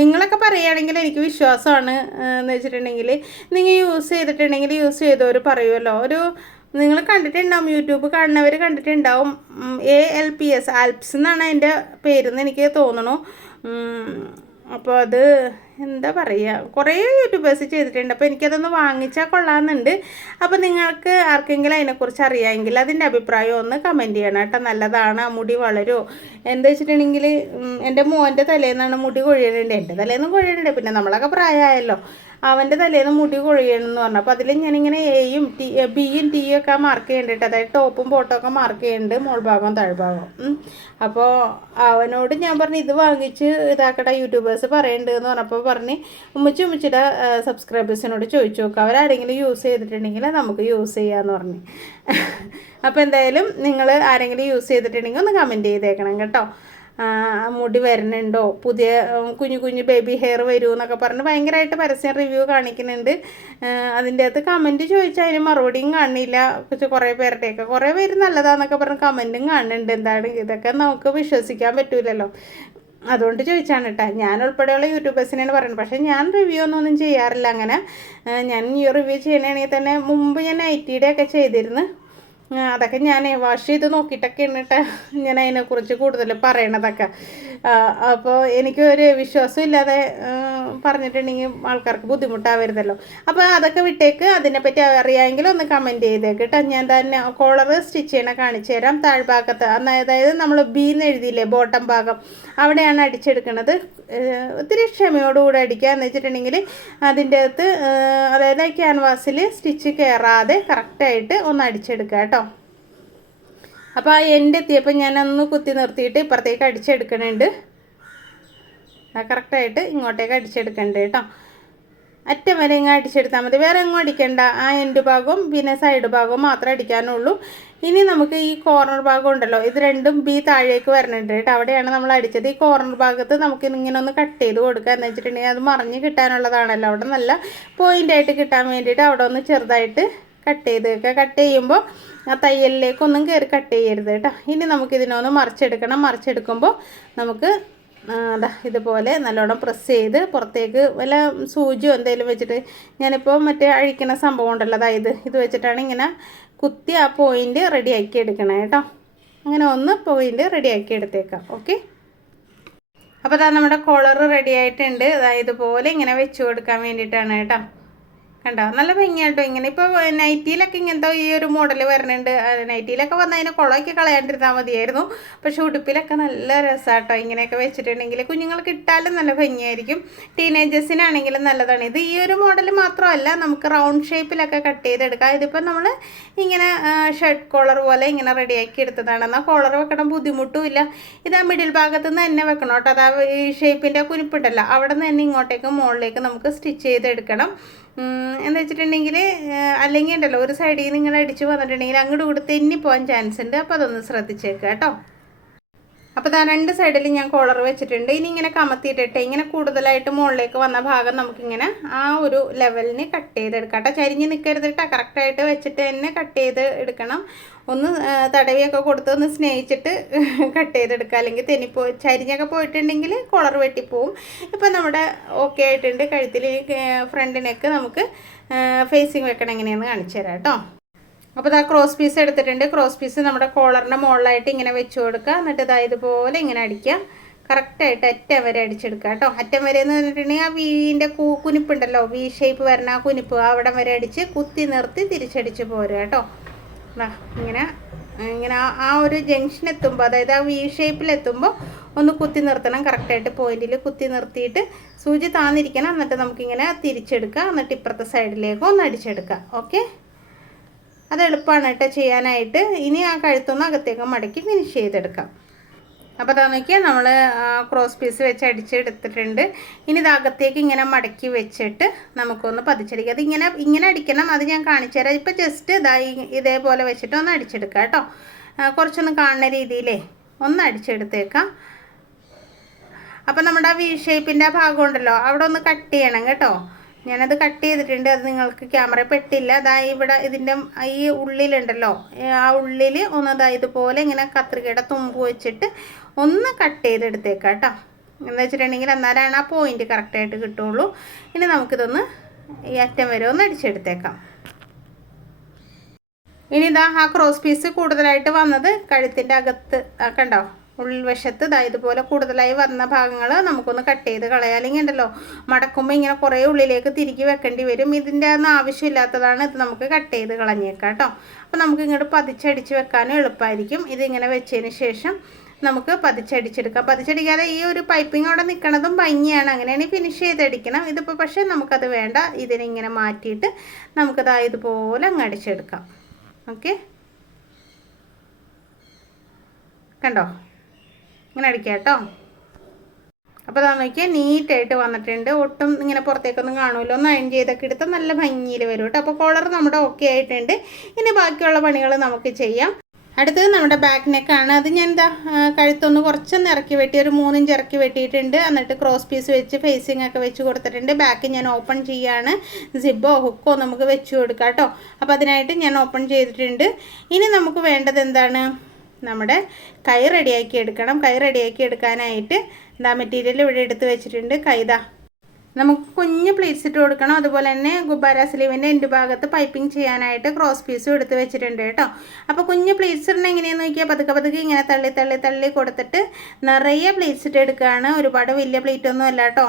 നിങ്ങളൊക്കെ പറയുകയാണെങ്കിൽ എനിക്ക് വിശ്വാസമാണ് എന്ന് വെച്ചിട്ടുണ്ടെങ്കിൽ, നിങ്ങൾ യൂസ് ചെയ്തിട്ടുണ്ടെങ്കിൽ യൂസ് ചെയ്തവർ പറയുമല്ലോ, നിങ്ങൾ കണ്ടിട്ടുണ്ടാവും, യൂട്യൂബ് കാണുന്നവർ കണ്ടിട്ടുണ്ടാവും. ALPS ആൽപ്സ് എന്നാണ് അതിൻ്റെ പേരെന്ന് എനിക്ക് തോന്നണു. അപ്പോൾ അത് എന്താ പറയുക, കുറേ യൂട്യൂബേഴ്സ് ചെയ്തിട്ടുണ്ട്. അപ്പോൾ എനിക്കതൊന്ന് വാങ്ങിച്ചാൽ കൊള്ളാമെന്നുണ്ട്. അപ്പോൾ നിങ്ങൾക്ക് ആർക്കെങ്കിലും അതിനെക്കുറിച്ച് അറിയാമെങ്കിൽ അതിൻ്റെ അഭിപ്രായം ഒന്ന് കമൻറ്റ് ചെയ്യണം കേട്ടോ. നല്ലതാണ്, മുടി വളരുമോ എന്താ വെച്ചിട്ടുണ്ടെങ്കിൽ, എൻ്റെ മോൻ്റെ തലേന്നാണ് മുടി കൊഴിയുന്നുണ്ട്, എൻ്റെ തലേന്നും കൊഴിയുന്നുണ്ട്, പിന്നെ നമ്മളൊക്കെ പ്രായമായല്ലോ, അവൻ്റെ തലേന്ന് മുടി കൊഴിയണമെന്ന് പറഞ്ഞു. അപ്പോൾ അതിൽ ഞാനിങ്ങനെ എയും ബിയും ടിയും ഒക്കെ മാർക്ക് ചെയ്യുന്നുണ്ട്, അതായത് ടോപ്പും ബോട്ടും ഒക്കെ മാർക്ക് ചെയ്യുന്നുണ്ട്, മോൾ ഭാഗവും താഴ്ഭാഗവും. അപ്പോൾ അവനോട് ഞാൻ പറഞ്ഞു ഇത് വാങ്ങിച്ച് ഇതാക്കട്ടെ, യൂട്യൂബേഴ്സ് പറയുന്നുണ്ട് എന്ന് പറഞ്ഞപ്പോൾ പറഞ്ഞ് ഉമ്മച്ചിയുടെ സബ്സ്ക്രൈബേഴ്സിനോട് ചോദിച്ചു നോക്കുക, അവരാരെങ്കിലും യൂസ് ചെയ്തിട്ടുണ്ടെങ്കിൽ നമുക്ക് യൂസ് ചെയ്യാമെന്ന് പറഞ്ഞു. അപ്പോൾ എന്തായാലും നിങ്ങൾ ആരെങ്കിലും യൂസ് ചെയ്തിട്ടുണ്ടെങ്കിൽ ഒന്ന് കമൻറ്റ് ചെയ്തേക്കണം കേട്ടോ. മുടി വരുന്നുണ്ടോ, പുതിയ കുഞ്ഞു കുഞ്ഞു ബേബി ഹെയർ വരുമോ എന്നൊക്കെ പറഞ്ഞ് ഭയങ്കരമായിട്ട് പരസ്യം റിവ്യൂ കാണിക്കുന്നുണ്ട്. അതിൻ്റെ അകത്ത് കമൻറ്റ് ചോദിച്ചാൽ അതിന് മറുപടിയും കാണില്ല. കുറേ പേരുടെയൊക്കെ കുറേ പേര് നല്ലതാണെന്നൊക്കെ പറഞ്ഞ് കമൻറ്റും കാണുന്നുണ്ട്. എന്താണ് ഇതൊക്കെ നമുക്ക് വിശ്വസിക്കാൻ പറ്റൂലല്ലോ, അതുകൊണ്ട് ചോദിച്ചാണ് കേട്ടോ. ഞാൻ ഉൾപ്പെടെയുള്ള യൂട്യൂബേഴ്സിനാണ് പറയുന്നത്. പക്ഷേ ഞാൻ റിവ്യൂ ഒന്നും ചെയ്യാറില്ല അങ്ങനെ. ഞാൻ ഈ റിവ്യൂ ചെയ്യണമെങ്കിൽ തന്നെ മുമ്പ് ഞാൻ നൈറ്റിയുടെ ഒക്കെ ചെയ്തിരുന്നു. അതൊക്കെ ഞാൻ വാഷ് ചെയ്ത് നോക്കിയിട്ടൊക്കെ എന്നിട്ട് ഞാൻ അതിനെക്കുറിച്ച് കൂടുതൽ പറയണതൊക്കെ. അപ്പോൾ എനിക്കൊരു വിശ്വാസം ഇല്ലാതെ പറഞ്ഞിട്ടുണ്ടെങ്കിൽ ആൾക്കാർക്ക് ബുദ്ധിമുട്ടാവരുതല്ലോ. അപ്പോൾ അതൊക്കെ വിട്ടേക്ക്. അതിനെപ്പറ്റി അറിയാമെങ്കിൽ ഒന്ന് കമൻറ്റ് ചെയ്തേക്ക് കേട്ടോ. ഞാൻ തന്നെ കോളർ സ്റ്റിച്ച് ചെയ്യണ കാണിച്ചു തരാം. താഴ്ഭാഗത്ത് അതായത് നമ്മൾ ബീന്ന് എഴുതിയില്ലേ, ബോട്ടം ഭാഗം, അവിടെയാണ് അടിച്ചെടുക്കുന്നത്. ഒത്തിരി ക്ഷമയോടുകൂടി അടിക്കുക എന്ന് വെച്ചിട്ടുണ്ടെങ്കിൽ അതിൻ്റെ അകത്ത് അതായത് ക്യാൻവാസിൽ സ്റ്റിച്ച് കയറാതെ കറക്റ്റായിട്ട് ഒന്ന് അടിച്ചെടുക്കുക കേട്ടോ. അപ്പോൾ ആ എൻഡ് എത്തിയപ്പോൾ ഞാനൊന്ന് കുത്തി നിർത്തിയിട്ട് ഇപ്പുറത്തേക്ക് അടിച്ചെടുക്കണുണ്ട്. കറക്റ്റായിട്ട് ഇങ്ങോട്ടേക്ക് അടിച്ചെടുക്കണ്ട് കേട്ടോ. അറ്റം വരെ ഇങ്ങനെ അടിച്ചെടുത്താൽ മതി, വേറെ എങ്ങും അടിക്കണ്ട. ആ എൻഡ് ഭാഗവും പിന്നെ സൈഡ് ഭാഗവും മാത്രമേ അടിക്കാനുള്ളൂ. ഇനി നമുക്ക് ഈ കോർണർ ഭാഗം ഉണ്ടല്ലോ, ഇത് രണ്ടും ബി താഴേക്ക് വരണുണ്ട് കേട്ടോ. അവിടെയാണ് നമ്മൾ അടിച്ചത്. ഈ കോർണർ ഭാഗത്ത് നമുക്ക് ഇങ്ങനെ ഒന്ന് കട്ട് ചെയ്ത് കൊടുക്കുക എന്ന് വെച്ചിട്ടുണ്ടെങ്കിൽ അത് മറിഞ്ഞ് കിട്ടാനുള്ളതാണല്ലോ. അവിടെ നല്ല പോയിൻ്റായിട്ട് കിട്ടാൻ വേണ്ടിയിട്ട് അവിടെ ഒന്ന് ചെറുതായിട്ട് കട്ട് ചെയ്ത് വെക്കുക. കട്ട് ചെയ്യുമ്പോൾ ആ തയ്യലിലേക്കൊന്നും കയറി കട്ട് ചെയ്യരുത് കേട്ടോ. ഇനി നമുക്കിതിനൊന്ന് മറിച്ചെടുക്കണം. മറിച്ചെടുക്കുമ്പോൾ നമുക്ക് ഇതുപോലെ നല്ലോണം പ്രസ് ചെയ്ത് പുറത്തേക്ക് വല്ല സൂചിയോ എന്തെങ്കിലും വെച്ചിട്ട്, ഞാനിപ്പോൾ മറ്റേ അഴിക്കണ സംഭവം ഉണ്ടല്ലോ, അതായത് ഇത് വെച്ചിട്ടാണ് ഇങ്ങനെ കുത്തി ആ പോയിൻ്റ് റെഡിയാക്കി എടുക്കണം കേട്ടോ. അങ്ങനെ ഒന്ന് പോയിൻ്റ് റെഡിയാക്കി എടുത്തേക്കാം. ഓക്കെ, അപ്പോൾ നമ്മുടെ കോളർ റെഡി ആയിട്ടുണ്ട്. ഇതുപോലെ ഇങ്ങനെ വെച്ച് കൊടുക്കാൻ വേണ്ടിയിട്ടാണ് കേട്ടോ. കണ്ടോ നല്ല ഭംഗിയാട്ടോ. ഇങ്ങനെ ഇപ്പോൾ നൈറ്റിയിലൊക്കെ ഇങ്ങനത്തെ ഈ ഒരു മോഡൽ വരുന്നുണ്ട്. നൈറ്റിയിലൊക്കെ വന്ന് അതിനെ കുളമൊക്കെ കളയാണ്ടിരുന്നാൽ മതിയായിരുന്നു. പക്ഷേ ഉടുപ്പിലൊക്കെ നല്ല രസമാട്ടോ ഇങ്ങനെയൊക്കെ വെച്ചിട്ടുണ്ടെങ്കിൽ. കുഞ്ഞുങ്ങൾക്ക് ഇട്ടാലും നല്ല ഭംഗിയായിരിക്കും, ടീനേജേഴ്സിനാണെങ്കിലും നല്ലതാണ്. ഇത് ഈ ഒരു മോഡൽ മാത്രമല്ല, നമുക്ക് റൗണ്ട് ഷേപ്പിലൊക്കെ കട്ട് ചെയ്തെടുക്കാം. ഇതിപ്പോൾ നമ്മൾ ഇങ്ങനെ ഷർട്ട് കോളർ പോലെ ഇങ്ങനെ റെഡിയാക്കി എടുത്തതാണ്. എന്നാൽ കോളർ വെക്കണം ബുദ്ധിമുട്ടും ഇല്ല. ഇത് ആ മിഡിൽ ഭാഗത്ത് നിന്ന് തന്നെ വെക്കണം കേട്ടോ. അത് ആ ഈ ഷേപ്പിൻ്റെ കുനിപ്പുണ്ടല്ലോ അവിടെ നിന്ന് തന്നെ ഇങ്ങോട്ടേക്ക് മുകളിലേക്ക് നമുക്ക് സ്റ്റിച്ച് ചെയ്തെടുക്കണം. എന്താ വെച്ചിട്ടുണ്ടെങ്കിൽ അല്ലെങ്കിൽ ഉണ്ടല്ലോ ഒരു സൈഡിൽ നിന്ന് നിങ്ങൾ അടിച്ച് വന്നിട്ടുണ്ടെങ്കിൽ അങ്ങോട്ട് കൂടെ തെന്നി പോകാൻ ചാൻസ് ഉണ്ട്. അപ്പോൾ അതൊന്ന് ശ്രദ്ധിച്ചേക്കുക കേട്ടോ. അപ്പോൾ ഞാൻ രണ്ട് സൈഡിൽ ഞാൻ കോളർ വെച്ചിട്ടുണ്ട്. ഇനി ഇങ്ങനെ കമത്തിയിട്ടിട്ട് ഇങ്ങനെ കൂടുതലായിട്ട് മുകളിലേക്ക് വന്ന ഭാഗം നമുക്കിങ്ങനെ ആ ഒരു ലെവലിന് കട്ട് ചെയ്തെടുക്കാം കേട്ടോ. ചരിഞ്ഞ് നിൽക്കരുതിട്ട് കറക്റ്റായിട്ട് വെച്ചിട്ട് തന്നെ കട്ട് ചെയ്ത് എടുക്കണം. ഒന്ന് തടവിയൊക്കെ കൊടുത്ത് ഒന്ന് സ്നേഹിച്ചിട്ട് കട്ട് ചെയ്തെടുക്കുക, അല്ലെങ്കിൽ ചരിഞ്ഞൊക്കെ പോയിട്ടുണ്ടെങ്കിൽ കോളർ വെട്ടിപ്പോവും. ഇപ്പം നമ്മുടെ ഓക്കെ ആയിട്ടുണ്ട്. കഴുത്തിൽ ഫ്രണ്ടിനൊക്കെ നമുക്ക് ഫേസിങ് വെക്കണം എങ്ങനെയാണെന്ന് കാണിച്ചു തരാം കേട്ടോ. അപ്പോൾ ഇതാ ക്രോസ് പീസ് എടുത്തിട്ടുണ്ട്. ക്രോസ് പീസ് നമ്മുടെ കോളറിൻ്റെ മുകളിലായിട്ട് ഇങ്ങനെ വെച്ച് കൊടുക്കുക. എന്നിട്ട് ഇതാ ഇതുപോലെ ഇങ്ങനെ അടിക്കുക. കറക്റ്റായിട്ട് അറ്റം വരെ അടിച്ചെടുക്കുക കേട്ടോ. അറ്റം വരെ എന്ന് പറഞ്ഞിട്ടുണ്ടെങ്കിൽ ആ വീൻ്റെ കുനിപ്പുണ്ടല്ലോ, വി ഷേപ്പ് വരുന്ന ആ കുനിപ്പ് അവിടം വരെ അടിച്ച് കുത്തി നിർത്തി തിരിച്ചടിച്ച് പോരുക കേട്ടോ. ഇങ്ങനെ ഇങ്ങനെ ആ ഒരു ജംഗ്ഷൻ എത്തുമ്പോൾ, അതായത് ആ വി ഷേപ്പിലെത്തുമ്പോൾ ഒന്ന് കുത്തി നിർത്തണം. കറക്റ്റായിട്ട് പോയിന്റിൽ കുത്തി നിർത്തിയിട്ട് സൂചി താന്നിരിക്കണം. എന്നിട്ട് നമുക്കിങ്ങനെ തിരിച്ചെടുക്കുക. എന്നിട്ട് ഇപ്പുറത്തെ സൈഡിലേക്ക് ഒന്ന് അടിച്ചെടുക്കുക. ഓക്കെ, അത് എളുപ്പമാണ് കേട്ടോ ചെയ്യാനായിട്ട്. ഇനി ആ കഴുത്തൊന്ന് അകത്തേക്ക് മടക്കി ഫിനിഷ് ചെയ്തെടുക്കാം. അപ്പോൾ അതാ നോക്കിയാൽ നമ്മൾ ക്രോസ് പീസ് വെച്ച് അടിച്ചെടുത്തിട്ടുണ്ട്. ഇനി ഇത് അകത്തേക്ക് ഇങ്ങനെ മടക്കി വെച്ചിട്ട് നമുക്കൊന്ന് പതിച്ചടിക്കാം. അത് ഇങ്ങനെ അടിക്കണം, അത് ഞാൻ കാണിച്ചു തരാം. ഇപ്പോൾ ജസ്റ്റ് ഇതേപോലെ വെച്ചിട്ട് ഒന്ന് അടിച്ചെടുക്കാം കേട്ടോ. കുറച്ചൊന്ന് കാണുന്ന രീതിയിലേ ഒന്ന് അടിച്ചെടുത്തേക്കാം. അപ്പോൾ നമ്മുടെ വി ഷേപ്പിൻ്റെ ആ ഭാഗം ഉണ്ടല്ലോ അവിടെ ഒന്ന് കട്ട് ചെയ്യണം കേട്ടോ. ഞാനത് കട്ട് ചെയ്തിട്ടുണ്ട്. അത് നിങ്ങൾക്ക് ക്യാമറ പെട്ടില്ല. ഇവിടെ ഇതിൻ്റെ ഈ ഉള്ളിലുണ്ടല്ലോ, ആ ഉള്ളിൽ ഒന്ന് ഇതുപോലെ ഇങ്ങനെ കത്രികയുടെ തുമ്പ് വെച്ചിട്ട് ഒന്ന് കട്ട് ചെയ്തെടുത്തേക്കാം കേട്ടോ. എന്താ വെച്ചിട്ടുണ്ടെങ്കിൽ എന്നാലാണ് ആ പോയിന്റ് കറക്റ്റായിട്ട് കിട്ടുള്ളൂ. ഇനി നമുക്കിതൊന്ന് ഈ അറ്റം വരെ ഒന്ന് അടിച്ചെടുത്തേക്കാം. ഇനി ഇതാ ആ ക്രോസ് പീസ് കൂടുതലായിട്ട് വന്നത് കഴുത്തിൻ്റെ അകത്ത് കണ്ടോ, ഉൾവശത്ത് ഇതുപോലെ കൂടുതലായി വന്ന ഭാഗങ്ങൾ നമുക്കൊന്ന് കട്ട് ചെയ്ത് കളയാം. അല്ലെങ്കിൽ ഉണ്ടല്ലോ മടക്കുമ്പോൾ ഇങ്ങനെ കുറേ ഉള്ളിലേക്ക് തിരികെ വെക്കേണ്ടി വരും. ഇതിൻ്റെ ഒന്നും ആവശ്യമില്ലാത്തതാണ്. ഇത് നമുക്ക് കട്ട് ചെയ്ത് കളഞ്ഞേക്കാം കേട്ടോ. അപ്പോൾ നമുക്ക് ഇങ്ങോട്ട് പതിച്ചടിച്ച് വെക്കാനും എളുപ്പമായിരിക്കും. ഇതിങ്ങനെ വെച്ചതിന് ശേഷം നമുക്ക് പതിച്ചടിച്ചെടുക്കാം. പതിച്ചടിക്കാതെ ഈ ഒരു പൈപ്പിംഗ് അവിടെ നിൽക്കണതും ഭംഗിയാണ്. അങ്ങനെയാണ് ഫിനിഷ് ചെയ്തടിക്കണം. ഇതിപ്പോൾ പക്ഷേ നമുക്കത് വേണ്ട. ഇതിനിങ്ങനെ മാറ്റിയിട്ട് നമുക്കത് ഇതുപോലെ അങ്ങ് അടിച്ചെടുക്കാം. ഓക്കെ, കണ്ടോ, ഇങ്ങനെ അടിക്കാം കേട്ടോ. അപ്പോൾ അതാ നോക്കിയാൽ നീറ്റായിട്ട് വന്നിട്ടുണ്ട്. ഒട്ടും ഇങ്ങനെ പുറത്തേക്കൊന്നും കാണുമല്ലോ. ഒന്ന് അയൺ ചെയ്തൊക്കെ എടുത്താൽ നല്ല ഭംഗിയിൽ വരും കേട്ടോ. അപ്പോൾ കോളർ നമ്മുടെ ഓക്കെ ആയിട്ടുണ്ട്. ഇനി ബാക്കിയുള്ള പണികൾ നമുക്ക് ചെയ്യാം. അടുത്തത് നമ്മുടെ ബാക്ക് നെക്കാണ്. അത് ഞാൻ കഴുത്തൊന്ന് കുറച്ചൊന്ന് ഇറക്കി വെട്ടി, ഒരു 3 ഇഞ്ച് ഇറക്കി വെട്ടിയിട്ടുണ്ട്. എന്നിട്ട് ക്രോസ് പീസ് വെച്ച് ഫേസിങ് ഒക്കെ വെച്ച് കൊടുത്തിട്ടുണ്ട്. ബാക്ക് ഞാൻ ഓപ്പൺ ചെയ്യാണ്. സിബോ ഹുക്കോ നമുക്ക് വെച്ച് കൊടുക്കാം കേട്ടോ. അപ്പോൾ അതിനായിട്ട് ഞാൻ ഓപ്പൺ ചെയ്തിട്ടുണ്ട്. ഇനി നമുക്ക് വേണ്ടത് എന്താണ്, നമ്മുടെ കൈ റെഡിയാക്കി എടുക്കണം. കൈ റെഡിയാക്കി എടുക്കാനായിട്ട് മെറ്റീരിയൽ ഇവിടെ എടുത്ത് വെച്ചിട്ടുണ്ട്. കൈ നമുക്ക് കുഞ്ഞ് പ്ലീറ്റ്സ് ഇട്ട് കൊടുക്കണം. അതുപോലെ തന്നെ ഗുബാര സ്ലീവിൻ്റെ എൻ്റെ ഭാഗത്ത് പൈപ്പിംഗ് ചെയ്യാനായിട്ട് ക്രോസ് പീസും എടുത്ത് വെച്ചിട്ടുണ്ട് കേട്ടോ. അപ്പോൾ കുഞ്ഞ് പ്ലീറ്റ്സ് ഇടണം എങ്ങനെയാണെന്ന് നോക്കിയാൽ പതുക്കെ ഇങ്ങനെ തള്ളി കൊടുത്തിട്ട് നിറയെ പ്ലീറ്റ്സ് ഇട്ട് എടുക്കുകയാണ്. ഒരുപാട് വലിയ പ്ലീറ്റൊന്നും അല്ല കേട്ടോ.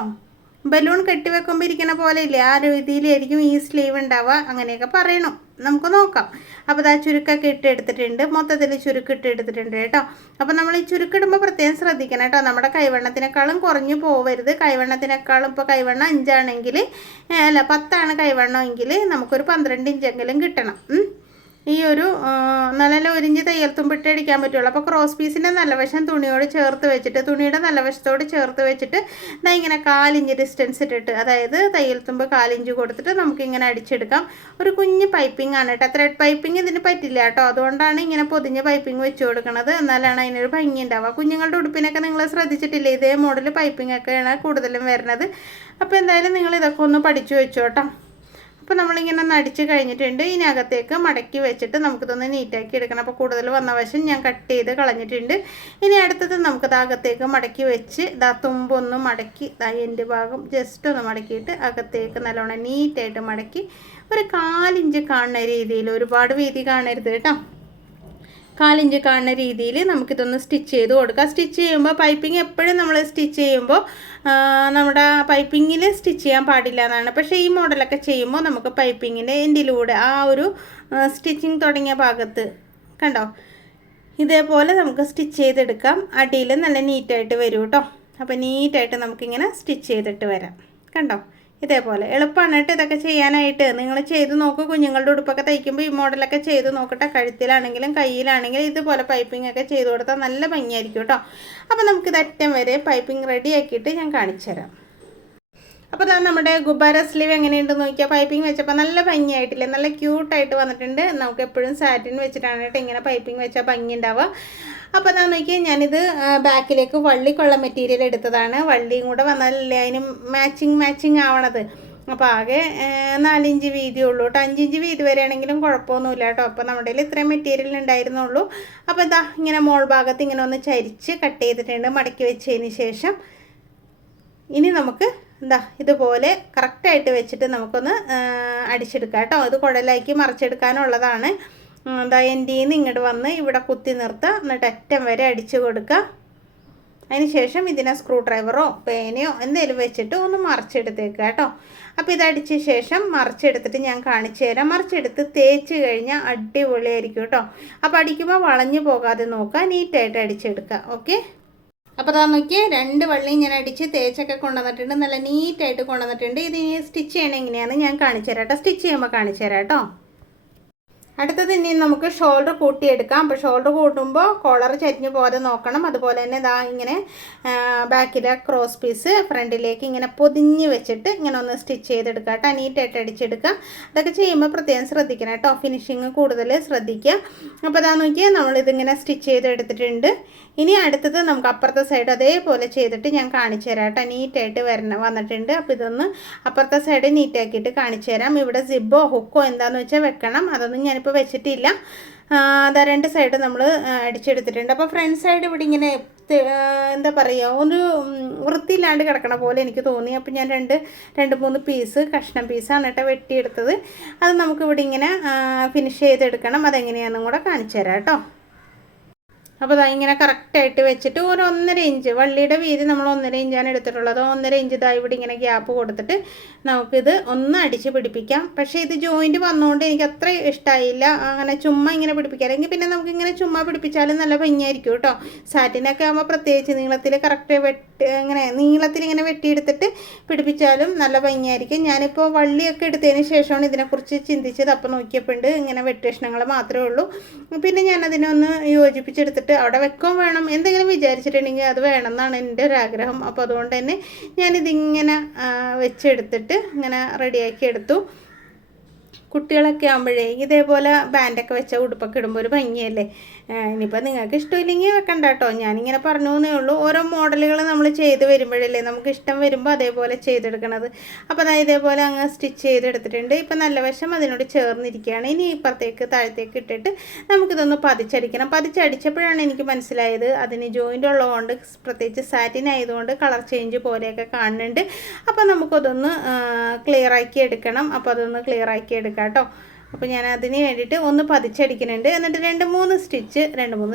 ബലൂൺ കെട്ടിവെക്കുമ്പോൾ ഇരിക്കുന്ന പോലെ ഇല്ലേ, ആ രീതിയിലായിരിക്കും ഈ സ്ലീവ് ഉണ്ടാവുക. അങ്ങനെയൊക്കെ പറയണം, നമുക്ക് നോക്കാം. അപ്പോൾ ആ ചുരുക്കൊക്കെ ഇട്ടെടുത്തിട്ടുണ്ട്. മൊത്തത്തിൽ ചുരുക്കിട്ടെടുത്തിട്ടുണ്ട് കേട്ടോ. അപ്പോൾ നമ്മൾ ഈ ചുരുക്കിടുമ്പോൾ പ്രത്യേകം ശ്രദ്ധിക്കണം കേട്ടോ. നമ്മുടെ കൈവണ്ണത്തിനേക്കാളും കുറഞ്ഞു പോവരുത്. കൈവണ്ണത്തിനേക്കാളും ഇപ്പോൾ കൈവണ്ണം 5 ആണെങ്കിൽ 10 കൈവണ്ണമെങ്കിൽ നമുക്കൊരു 12 ഇഞ്ചെങ്കിലും കിട്ടണം. ഈ ഒരു നല്ല 1 ഇഞ്ച് തയ്യൽ തുമ്പിട്ട് അടിക്കാൻ പറ്റുള്ളൂ. അപ്പോൾ ക്രോസ് പീസിൻ്റെ നല്ല വശം തുണിയോട് ചേർത്ത് വെച്ചിട്ട്, തുണിയുടെ നല്ല വശത്തോട് ചേർത്ത് വെച്ചിട്ട് ഇങ്ങനെ 4 ഇഞ്ച് ഡിസ്റ്റൻസ് ഇട്ടിട്ട്, അതായത് തയ്യൽ തുമ്പ് 4 ഇഞ്ച് കൊടുത്തിട്ട് നമുക്കിങ്ങനെ അടിച്ചെടുക്കാം. ഒരു കുഞ്ഞ് പൈപ്പിംഗ് ആണ് കേട്ടോ. ത്രെഡ് പൈപ്പിംഗ് ഇതിന് പറ്റില്ല കേട്ടോ. അതുകൊണ്ടാണ് ഇങ്ങനെ പൊതിഞ്ഞ പൈപ്പിംഗ് വെച്ച് കൊടുക്കുന്നത്. എന്നാലാണ് അതിനൊരു ഭംഗി ഉണ്ടാവുക. കുഞ്ഞുങ്ങളുടെ ഉടുപ്പിനൊക്കെ നിങ്ങൾ ശ്രദ്ധിച്ചിട്ടില്ലേ, ഇതേ മോഡൽ പൈപ്പിംഗ് ഒക്കെയാണ് കൂടുതലും വരുന്നത്. അപ്പോൾ എന്തായാലും നിങ്ങൾ ഇതൊക്കെ ഒന്ന് പഠിച്ചു വെച്ചോട്ടോ. അപ്പോൾ നമ്മളിങ്ങനെ ഒന്ന് അടിച്ച് കഴിഞ്ഞിട്ടുണ്ട്. ഇനി അകത്തേക്ക് മടക്കി വെച്ചിട്ട് നമുക്കിതൊന്ന് നീറ്റാക്കി എടുക്കണം. അപ്പോൾ കൂടുതൽ വന്ന വശം ഞാൻ കട്ട് ചെയ്ത് കളഞ്ഞിട്ടുണ്ട്. ഇനി അടുത്തത് നമുക്കത് അകത്തേക്ക് മടക്കി വെച്ച് തുമ്പൊന്ന് മടക്കി എൻ്റെ ഭാഗം ജസ്റ്റ് ഒന്ന് മടക്കിയിട്ട് അകത്തേക്ക് നല്ലോണം നീറ്റായിട്ട് മടക്കി ഒരു 4 ഇഞ്ച് കാണുന്ന രീതിയിൽ, ഒരുപാട് വീതി കാണരുത് കേട്ടോ. കാലിഞ്ച് കാണുന്ന രീതിയിൽ നമുക്കിതൊന്ന് സ്റ്റിച്ച് ചെയ്ത് കൊടുക്കാം. സ്റ്റിച്ച് ചെയ്യുമ്പോൾ പൈപ്പിംഗ് എപ്പോഴും നമ്മൾ സ്റ്റിച്ച് ചെയ്യുമ്പോൾ നമ്മുടെ പൈപ്പിങ്ങിൽ സ്റ്റിച്ച് ചെയ്യാൻ പാടില്ല എന്നാണ്. പക്ഷേ ഈ മോഡലൊക്കെ ചെയ്യുമ്പോൾ നമുക്ക് പൈപ്പിങ്ങിൻ്റെ എൻഡിലൂടെ ആ ഒരു സ്റ്റിച്ചിങ് തുടങ്ങിയ ഭാഗത്ത് കണ്ടോ ഇതേപോലെ നമുക്ക് സ്റ്റിച്ച് ചെയ്തെടുക്കാം. അടിയിൽ നല്ല നീറ്റായിട്ട് വരും കേട്ടോ. അപ്പോൾ നീറ്റായിട്ട് നമുക്കിങ്ങനെ സ്റ്റിച്ച് ചെയ്തിട്ട് വരാം. കണ്ടോ ഇതേപോലെ എളുപ്പമാണ് കേട്ടോ ഇതൊക്കെ ചെയ്യാനായിട്ട്. നിങ്ങൾ ചെയ്ത് നോക്കൂ. കുഞ്ഞുങ്ങളുടെ ഉടുപ്പൊക്കെ തയ്ക്കുമ്പോൾ ഈ മോഡലൊക്കെ ചെയ്ത് നോക്കട്ടെ. കഴുത്തിലാണെങ്കിലും കയ്യിലാണെങ്കിലും ഇതുപോലെ പൈപ്പിംഗ് ഒക്കെ ചെയ്ത് കൊടുത്താൽ നല്ല ഭംഗിയായിരിക്കും കേട്ടോ. അപ്പോൾ നമുക്കിത് അറ്റം വരെ പൈപ്പിംഗ് റെഡി ആക്കിയിട്ട് ഞാൻ കാണിച്ചു തരാം. അപ്പോൾ നമ്മുടെ ഗുബാര സ്ലീവ് എങ്ങനെയുണ്ടെന്ന് നോക്കിയാൽ പൈപ്പിംഗ് വെച്ചപ്പോൾ നല്ല ഭംഗിയായിട്ടില്ലേ, നല്ല ക്യൂട്ടായിട്ട് വന്നിട്ടുണ്ട്. നമുക്ക് എപ്പോഴും സാറ്റിൻ വെച്ചിട്ടാണ് കേട്ടോ ഇങ്ങനെ പൈപ്പിംഗ് വെച്ചാൽ ഭംഗി ഉണ്ടാവുക. അപ്പോൾ അതാ നോക്കിയാൽ ഞാനിത് ബാക്കിലേക്ക് വള്ളിക്കുള്ള മെറ്റീരിയൽ എടുത്തതാണ്. വള്ളിയും കൂടെ വന്നാലല്ലേ അതിന് മാച്ചിങ് ആവണത്. അപ്പോൾ ആകെ 4 ഇഞ്ച് വീതി ഉള്ളൂ കേട്ടോ. 5 ഇഞ്ച് വീതി വരെയാണെങ്കിലും കുഴപ്പമൊന്നുമില്ല കേട്ടോ. അപ്പോൾ നമ്മുടെ കയ്യിൽ ഇത്രയും മെറ്റീരിയൽ ഉണ്ടായിരുന്നുള്ളൂ. അപ്പോൾ ഇതാ ഇങ്ങനെ മോൾ ഭാഗത്ത് ഇങ്ങനെ ഒന്ന് ചരിച്ച് കട്ട് ചെയ്തിട്ടുണ്ട് മടക്കി വെച്ചതിന് ശേഷം. ഇനി നമുക്ക് ഇതുപോലെ കറക്റ്റായിട്ട് വെച്ചിട്ട് നമുക്കൊന്ന് അടിച്ചെടുക്കാം കേട്ടോ. ഇത് കുഴലാക്കി മറിച്ചെടുക്കാനുള്ളതാണ്. എൻ്റെ നിന്ന് ഇങ്ങോട്ട് വന്ന് ഇവിടെ കുത്തി നിർത്തുക, എന്നിട്ട് അറ്റം വരെ അടിച്ചു കൊടുക്കുക. അതിന് ശേഷം ഇതിനെ സ്ക്രൂ ഡ്രൈവറോ പേനയോ എന്തെങ്കിലും വെച്ചിട്ട് ഒന്ന് മറിച്ചെടുത്തേക്കുക കേട്ടോ. അപ്പോൾ ഇതടിച്ച ശേഷം മറിച്ചെടുത്തിട്ട് ഞാൻ കാണിച്ചു തരാം. മറിച്ചെടുത്ത് തേച്ച് കഴിഞ്ഞാൽ അടിപൊളിയായിരിക്കും കേട്ടോ. അപ്പോൾ അടിക്കുമ്പോൾ വളഞ്ഞു പോകാതെ നോക്കുക, നീറ്റായിട്ട് അടിച്ചെടുക്കുക. ഓക്കെ. അപ്പോൾ അതാ നോക്കിയേ 2 വള്ളിയും ഞാൻ അടിച്ച് തേച്ചൊക്കെ കൊണ്ടുവന്നിട്ടുണ്ട്. നല്ല നീറ്റായിട്ട് കൊണ്ടുവന്നിട്ടുണ്ട്. ഇത് സ്റ്റിച്ച് ചെയ്യണം എങ്ങനെയാണെന്ന് ഞാൻ കാണിച്ചു തരാം കേട്ടോ. സ്റ്റിച്ച് ചെയ്യുമ്പോൾ കാണിച്ചു തരാം കേട്ടോ. അടുത്തത് ഇനി നമുക്ക് ഷോൾഡർ കൂട്ടിയെടുക്കാം. അപ്പോൾ ഷോൾഡർ കൂട്ടുമ്പോൾ കോളർ ചരിഞ്ഞു പോകാതെ നോക്കണം. അതുപോലെ തന്നെ ഇതാ ഇങ്ങനെ ബാക്കിലെ ക്രോസ് പീസ് ഫ്രണ്ടിലേക്ക് ഇങ്ങനെ പൊതിഞ്ഞ് വെച്ചിട്ട് ഇങ്ങനെ ഒന്ന് സ്റ്റിച്ച് ചെയ്തെടുക്കുക കേട്ടോ. നീറ്റായിട്ട് അടിച്ചെടുക്കുക. അതൊക്കെ ചെയ്യുമ്പോൾ പ്രത്യേകം ശ്രദ്ധിക്കണം കേട്ടോ. ഫിനിഷിങ് കൂടുതൽ ശ്രദ്ധിക്കുക. അപ്പോൾ അതാ നോക്കിയാൽ നമ്മളിതിങ്ങനെ സ്റ്റിച്ച് ചെയ്തെടുത്തിട്ടുണ്ട്. ഇനി അടുത്തത് നമുക്ക് അപ്പുറത്തെ സൈഡ് അതേപോലെ ചെയ്തിട്ട് ഞാൻ കാണിച്ചു തരാം കേട്ടോ. നീറ്റായിട്ട് വന്നിട്ടുണ്ട്. അപ്പോൾ ഇതൊന്ന് അപ്പുറത്തെ സൈഡ് നീറ്റാക്കിയിട്ട് കാണിച്ചു തരാം. ഇവിടെ സിബോ ഹുക്കോ എന്താണെന്ന് വെച്ചാൽ വെക്കണം. അതൊന്നും ഞാനിപ്പോൾ വെച്ചിട്ടില്ല. അതാ 2 സൈഡ് നമ്മൾ അടിച്ചെടുത്തിട്ടുണ്ട്. അപ്പോൾ ഫ്രണ്ട് സൈഡ് ഇവിടെ ഇങ്ങനെ എന്താ പറയുക ഒരു വൃത്തിയില്ലാണ്ട് കിടക്കണ പോലെ എനിക്ക് തോന്നി. അപ്പോൾ ഞാൻ 2-3 പീസ് കഷ്ണം പീസാണ് കേട്ടോ വെട്ടിയെടുത്തത്. അത് നമുക്കിവിടെ ഇങ്ങനെ ഫിനിഷ് ചെയ്തെടുക്കണം. അതെങ്ങനെയാണെന്നും കൂടെ കാണിച്ചു തരാം കേട്ടോ. അപ്പോൾ ഇങ്ങനെ കറക്റ്റായിട്ട് വെച്ചിട്ട് ഒരു 1.5 ഇഞ്ച് വള്ളിയുടെ വീതി നമ്മൾ 1.5 ഇഞ്ചാണ് എടുത്തിട്ടുള്ളത്. 1.5 ഇഞ്ച് ഇവിടെ ഇങ്ങനെ ഗ്യാപ്പ് കൊടുത്തിട്ട് നമുക്കിത് ഒന്ന് അടിച്ച് പിടിപ്പിക്കാം. പക്ഷേ ഇത് ജോയിൻറ്റ് വന്നുകൊണ്ട് എനിക്ക് അത്ര ഇഷ്ടമായില്ല. അങ്ങനെ ചുമ്മാ ഇങ്ങനെ പിടിപ്പിക്കാം. അല്ലെങ്കിൽ പിന്നെ നമുക്കിങ്ങനെ ചുമ്മാ പിടിപ്പിച്ചാലും നല്ല ഭംഗിയായിരിക്കും കേട്ടോ. സാറ്റിനൊക്കെ ആകുമ്പോൾ പ്രത്യേകിച്ച് നീളത്തിൽ കറക്റ്റ് ഇങ്ങനെ നീളത്തിൽ ഇങ്ങനെ വെട്ടിയെടുത്തിട്ട് പിടിപ്പിച്ചാലും നല്ല ഭംഗിയായിരിക്കും. ഞാനിപ്പോൾ വള്ളിയൊക്കെ എടുത്തതിന് ശേഷമാണ് ഇതിനെക്കുറിച്ച് ചിന്തിച്ചത്. അപ്പോൾ നോക്കിയപ്പോണ്ട് ഇങ്ങനെ വെട്ടുകഷ്ണങ്ങൾ മാത്രമേ ഉള്ളൂ. പിന്നെ ഞാനതിനൊന്ന് യോജിപ്പിച്ചെടുത്തിട്ട് അവിടെ വെക്കാൻ വേണം എന്തെങ്കിലും വിചാരിച്ചിട്ടുണ്ടെങ്കിൽ അത് വേണമെന്നാണ് എൻ്റെ ഒരു ആഗ്രഹം. അപ്പോൾ അതുകൊണ്ട് തന്നെ ഞാനിതിങ്ങനെ വെച്ചെടുത്തിട്ട് ഇങ്ങനെ റെഡിയാക്കി എടുത്തു. കുട്ടികളൊക്കെ ആകുമ്പോഴേ ഇതേപോലെ ബാൻഡൊക്കെ വെച്ച ഉടുപ്പൊക്കെ ഇടുമ്പോൾ ഒരു ഭംഗിയല്ലേ. ഇനിയിപ്പോൾ നിങ്ങൾക്ക് ഇഷ്ടമില്ലെങ്കിൽ വെക്കണ്ട കേട്ടോ. ഞാനിങ്ങനെ പറഞ്ഞു എന്നേ ഉള്ളൂ. ഓരോ മോഡലുകൾ നമ്മൾ ചെയ്ത് വരുമ്പോഴല്ലേ നമുക്ക് ഇഷ്ടം വരുമ്പോൾ അതേപോലെ ചെയ്തെടുക്കണത്. അപ്പോൾ അതായത് ഇതേപോലെ അങ്ങ് സ്റ്റിച്ച് ചെയ്തെടുത്തിട്ടുണ്ട്. ഇപ്പം നല്ല വശം അതിനോട് ചേർന്നിരിക്കുകയാണ്. ഇനി ഇപ്പുറത്തേക്ക് താഴത്തേക്ക് ഇട്ടിട്ട് നമുക്കിതൊന്ന് പതിച്ചടിക്കണം. പതിച്ചടിച്ചപ്പോഴാണ് എനിക്ക് മനസ്സിലായത് അതിന് ജോയിൻ്റ് ഉള്ളതുകൊണ്ട്, പ്രത്യേകിച്ച് സാറ്റിൻ ആയതുകൊണ്ട് കളർ ചേഞ്ച് പോലെയൊക്കെ കാണുന്നുണ്ട്. അപ്പോൾ നമുക്കതൊന്ന് ക്ലിയറാക്കി എടുക്കണം. അപ്പോൾ അതൊന്ന് ക്ലിയറാക്കി എടുക്കാം കേട്ടോ. അപ്പോൾ ഞാൻ അതിന് വേണ്ടിയിട്ട് ഒന്ന് പതിച്ചടിക്കുന്നുണ്ട്. എന്നിട്ട് 2-3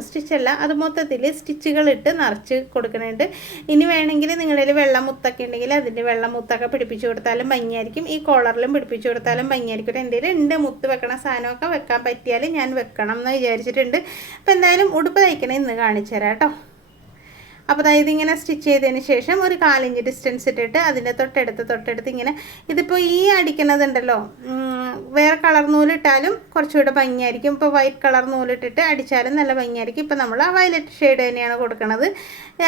സ്റ്റിച്ചല്ല, അത് മൊത്തത്തിൽ സ്റ്റിച്ചുകളിട്ട് നിറച്ച് കൊടുക്കുന്നുണ്ട്. ഇനി വേണമെങ്കിൽ നിങ്ങളിൽ വെള്ളമുത്തൊക്കെ ഉണ്ടെങ്കിൽ അതിൻ്റെ വെള്ളമുത്തൊക്കെ പിടിപ്പിച്ച് കൊടുത്താലും ഭംഗിയായിരിക്കും. ഈ കോളറിലും പിടിപ്പിച്ച് കൊടുത്താലും ഭംഗിയായിരിക്കും. എൻ്റെ കയ്യിൽ മുത്ത് വെക്കണ സാധനമൊക്കെ വെക്കാൻ പറ്റിയാൽ ഞാൻ വെക്കണം എന്ന് വിചാരിച്ചിട്ടുണ്ട്. അപ്പോൾ എന്തായാലും ഉടുപ്പ് തയ്ക്കണം ഇന്ന് കാണിച്ചു തരാം കേട്ടോ. അപ്പോൾ ഇതിങ്ങനെ സ്റ്റിച്ച് ചെയ്തതിന് ശേഷം ഒരു 1/4 ഇഞ്ച് ഡിസ്റ്റൻസ് ഇട്ടിട്ട് അതിൻ്റെ തൊട്ടടുത്ത് ഇങ്ങനെ ഇതിപ്പോൾ ഈ അടിക്കുന്നതുണ്ടല്ലോ വേറെ കളർ നൂലിട്ടാലും കുറച്ചുകൂടെ ഭംഗിയായിരിക്കും. ഇപ്പോൾ വൈറ്റ് കളർ നൂലിട്ടിട്ട് അടിച്ചാലും നല്ല ഭംഗിയായിരിക്കും. ഇപ്പോൾ നമ്മൾ ആ വയലറ്റ് ഷെയ്ഡ് തന്നെയാണ് കൊടുക്കുന്നത്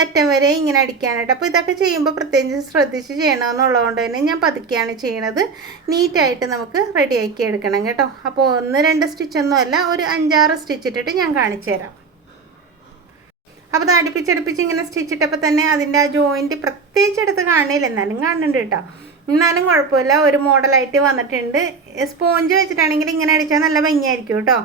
അറ്റം വരെ ഇങ്ങനെ അടിക്കാനായിട്ട്. അപ്പോൾ ഇതൊക്കെ ചെയ്യുമ്പോൾ പ്രത്യേകിച്ച് ശ്രദ്ധിച്ച് ചെയ്യണമെന്നുള്ളതുകൊണ്ട് തന്നെ ഞാൻ പതുക്കെയാണ് ചെയ്യണത്. നീറ്റായിട്ട് നമുക്ക് റെഡിയാക്കി എടുക്കണം കേട്ടോ. അപ്പോൾ 1-2 സ്റ്റിച്ചൊന്നും അല്ല, ഒരു 5-6 സ്റ്റിച്ച് ഇട്ടിട്ട് ഞാൻ കാണിച്ചു തരാം. അപ്പോൾ അത് അടുപ്പിച്ചടുപ്പിച്ച് ഇങ്ങനെ സ്റ്റിച്ചിട്ടപ്പോൾ തന്നെ അതിൻ്റെ ആ ജോയിൻറ്റ് പ്രത്യേകിച്ച് എടുത്ത് കാണില്ല, എന്നാലും കാണുന്നുണ്ട് കേട്ടോ. എന്നാലും കുഴപ്പമില്ല, ഒരു മോഡലായിട്ട് വന്നിട്ടുണ്ട്. സ്പോഞ്ച് വെച്ചിട്ടാണെങ്കിൽ ഇങ്ങനെ അടിച്ചാൽ നല്ല ഭംഗിയായിരിക്കും കേട്ടോ.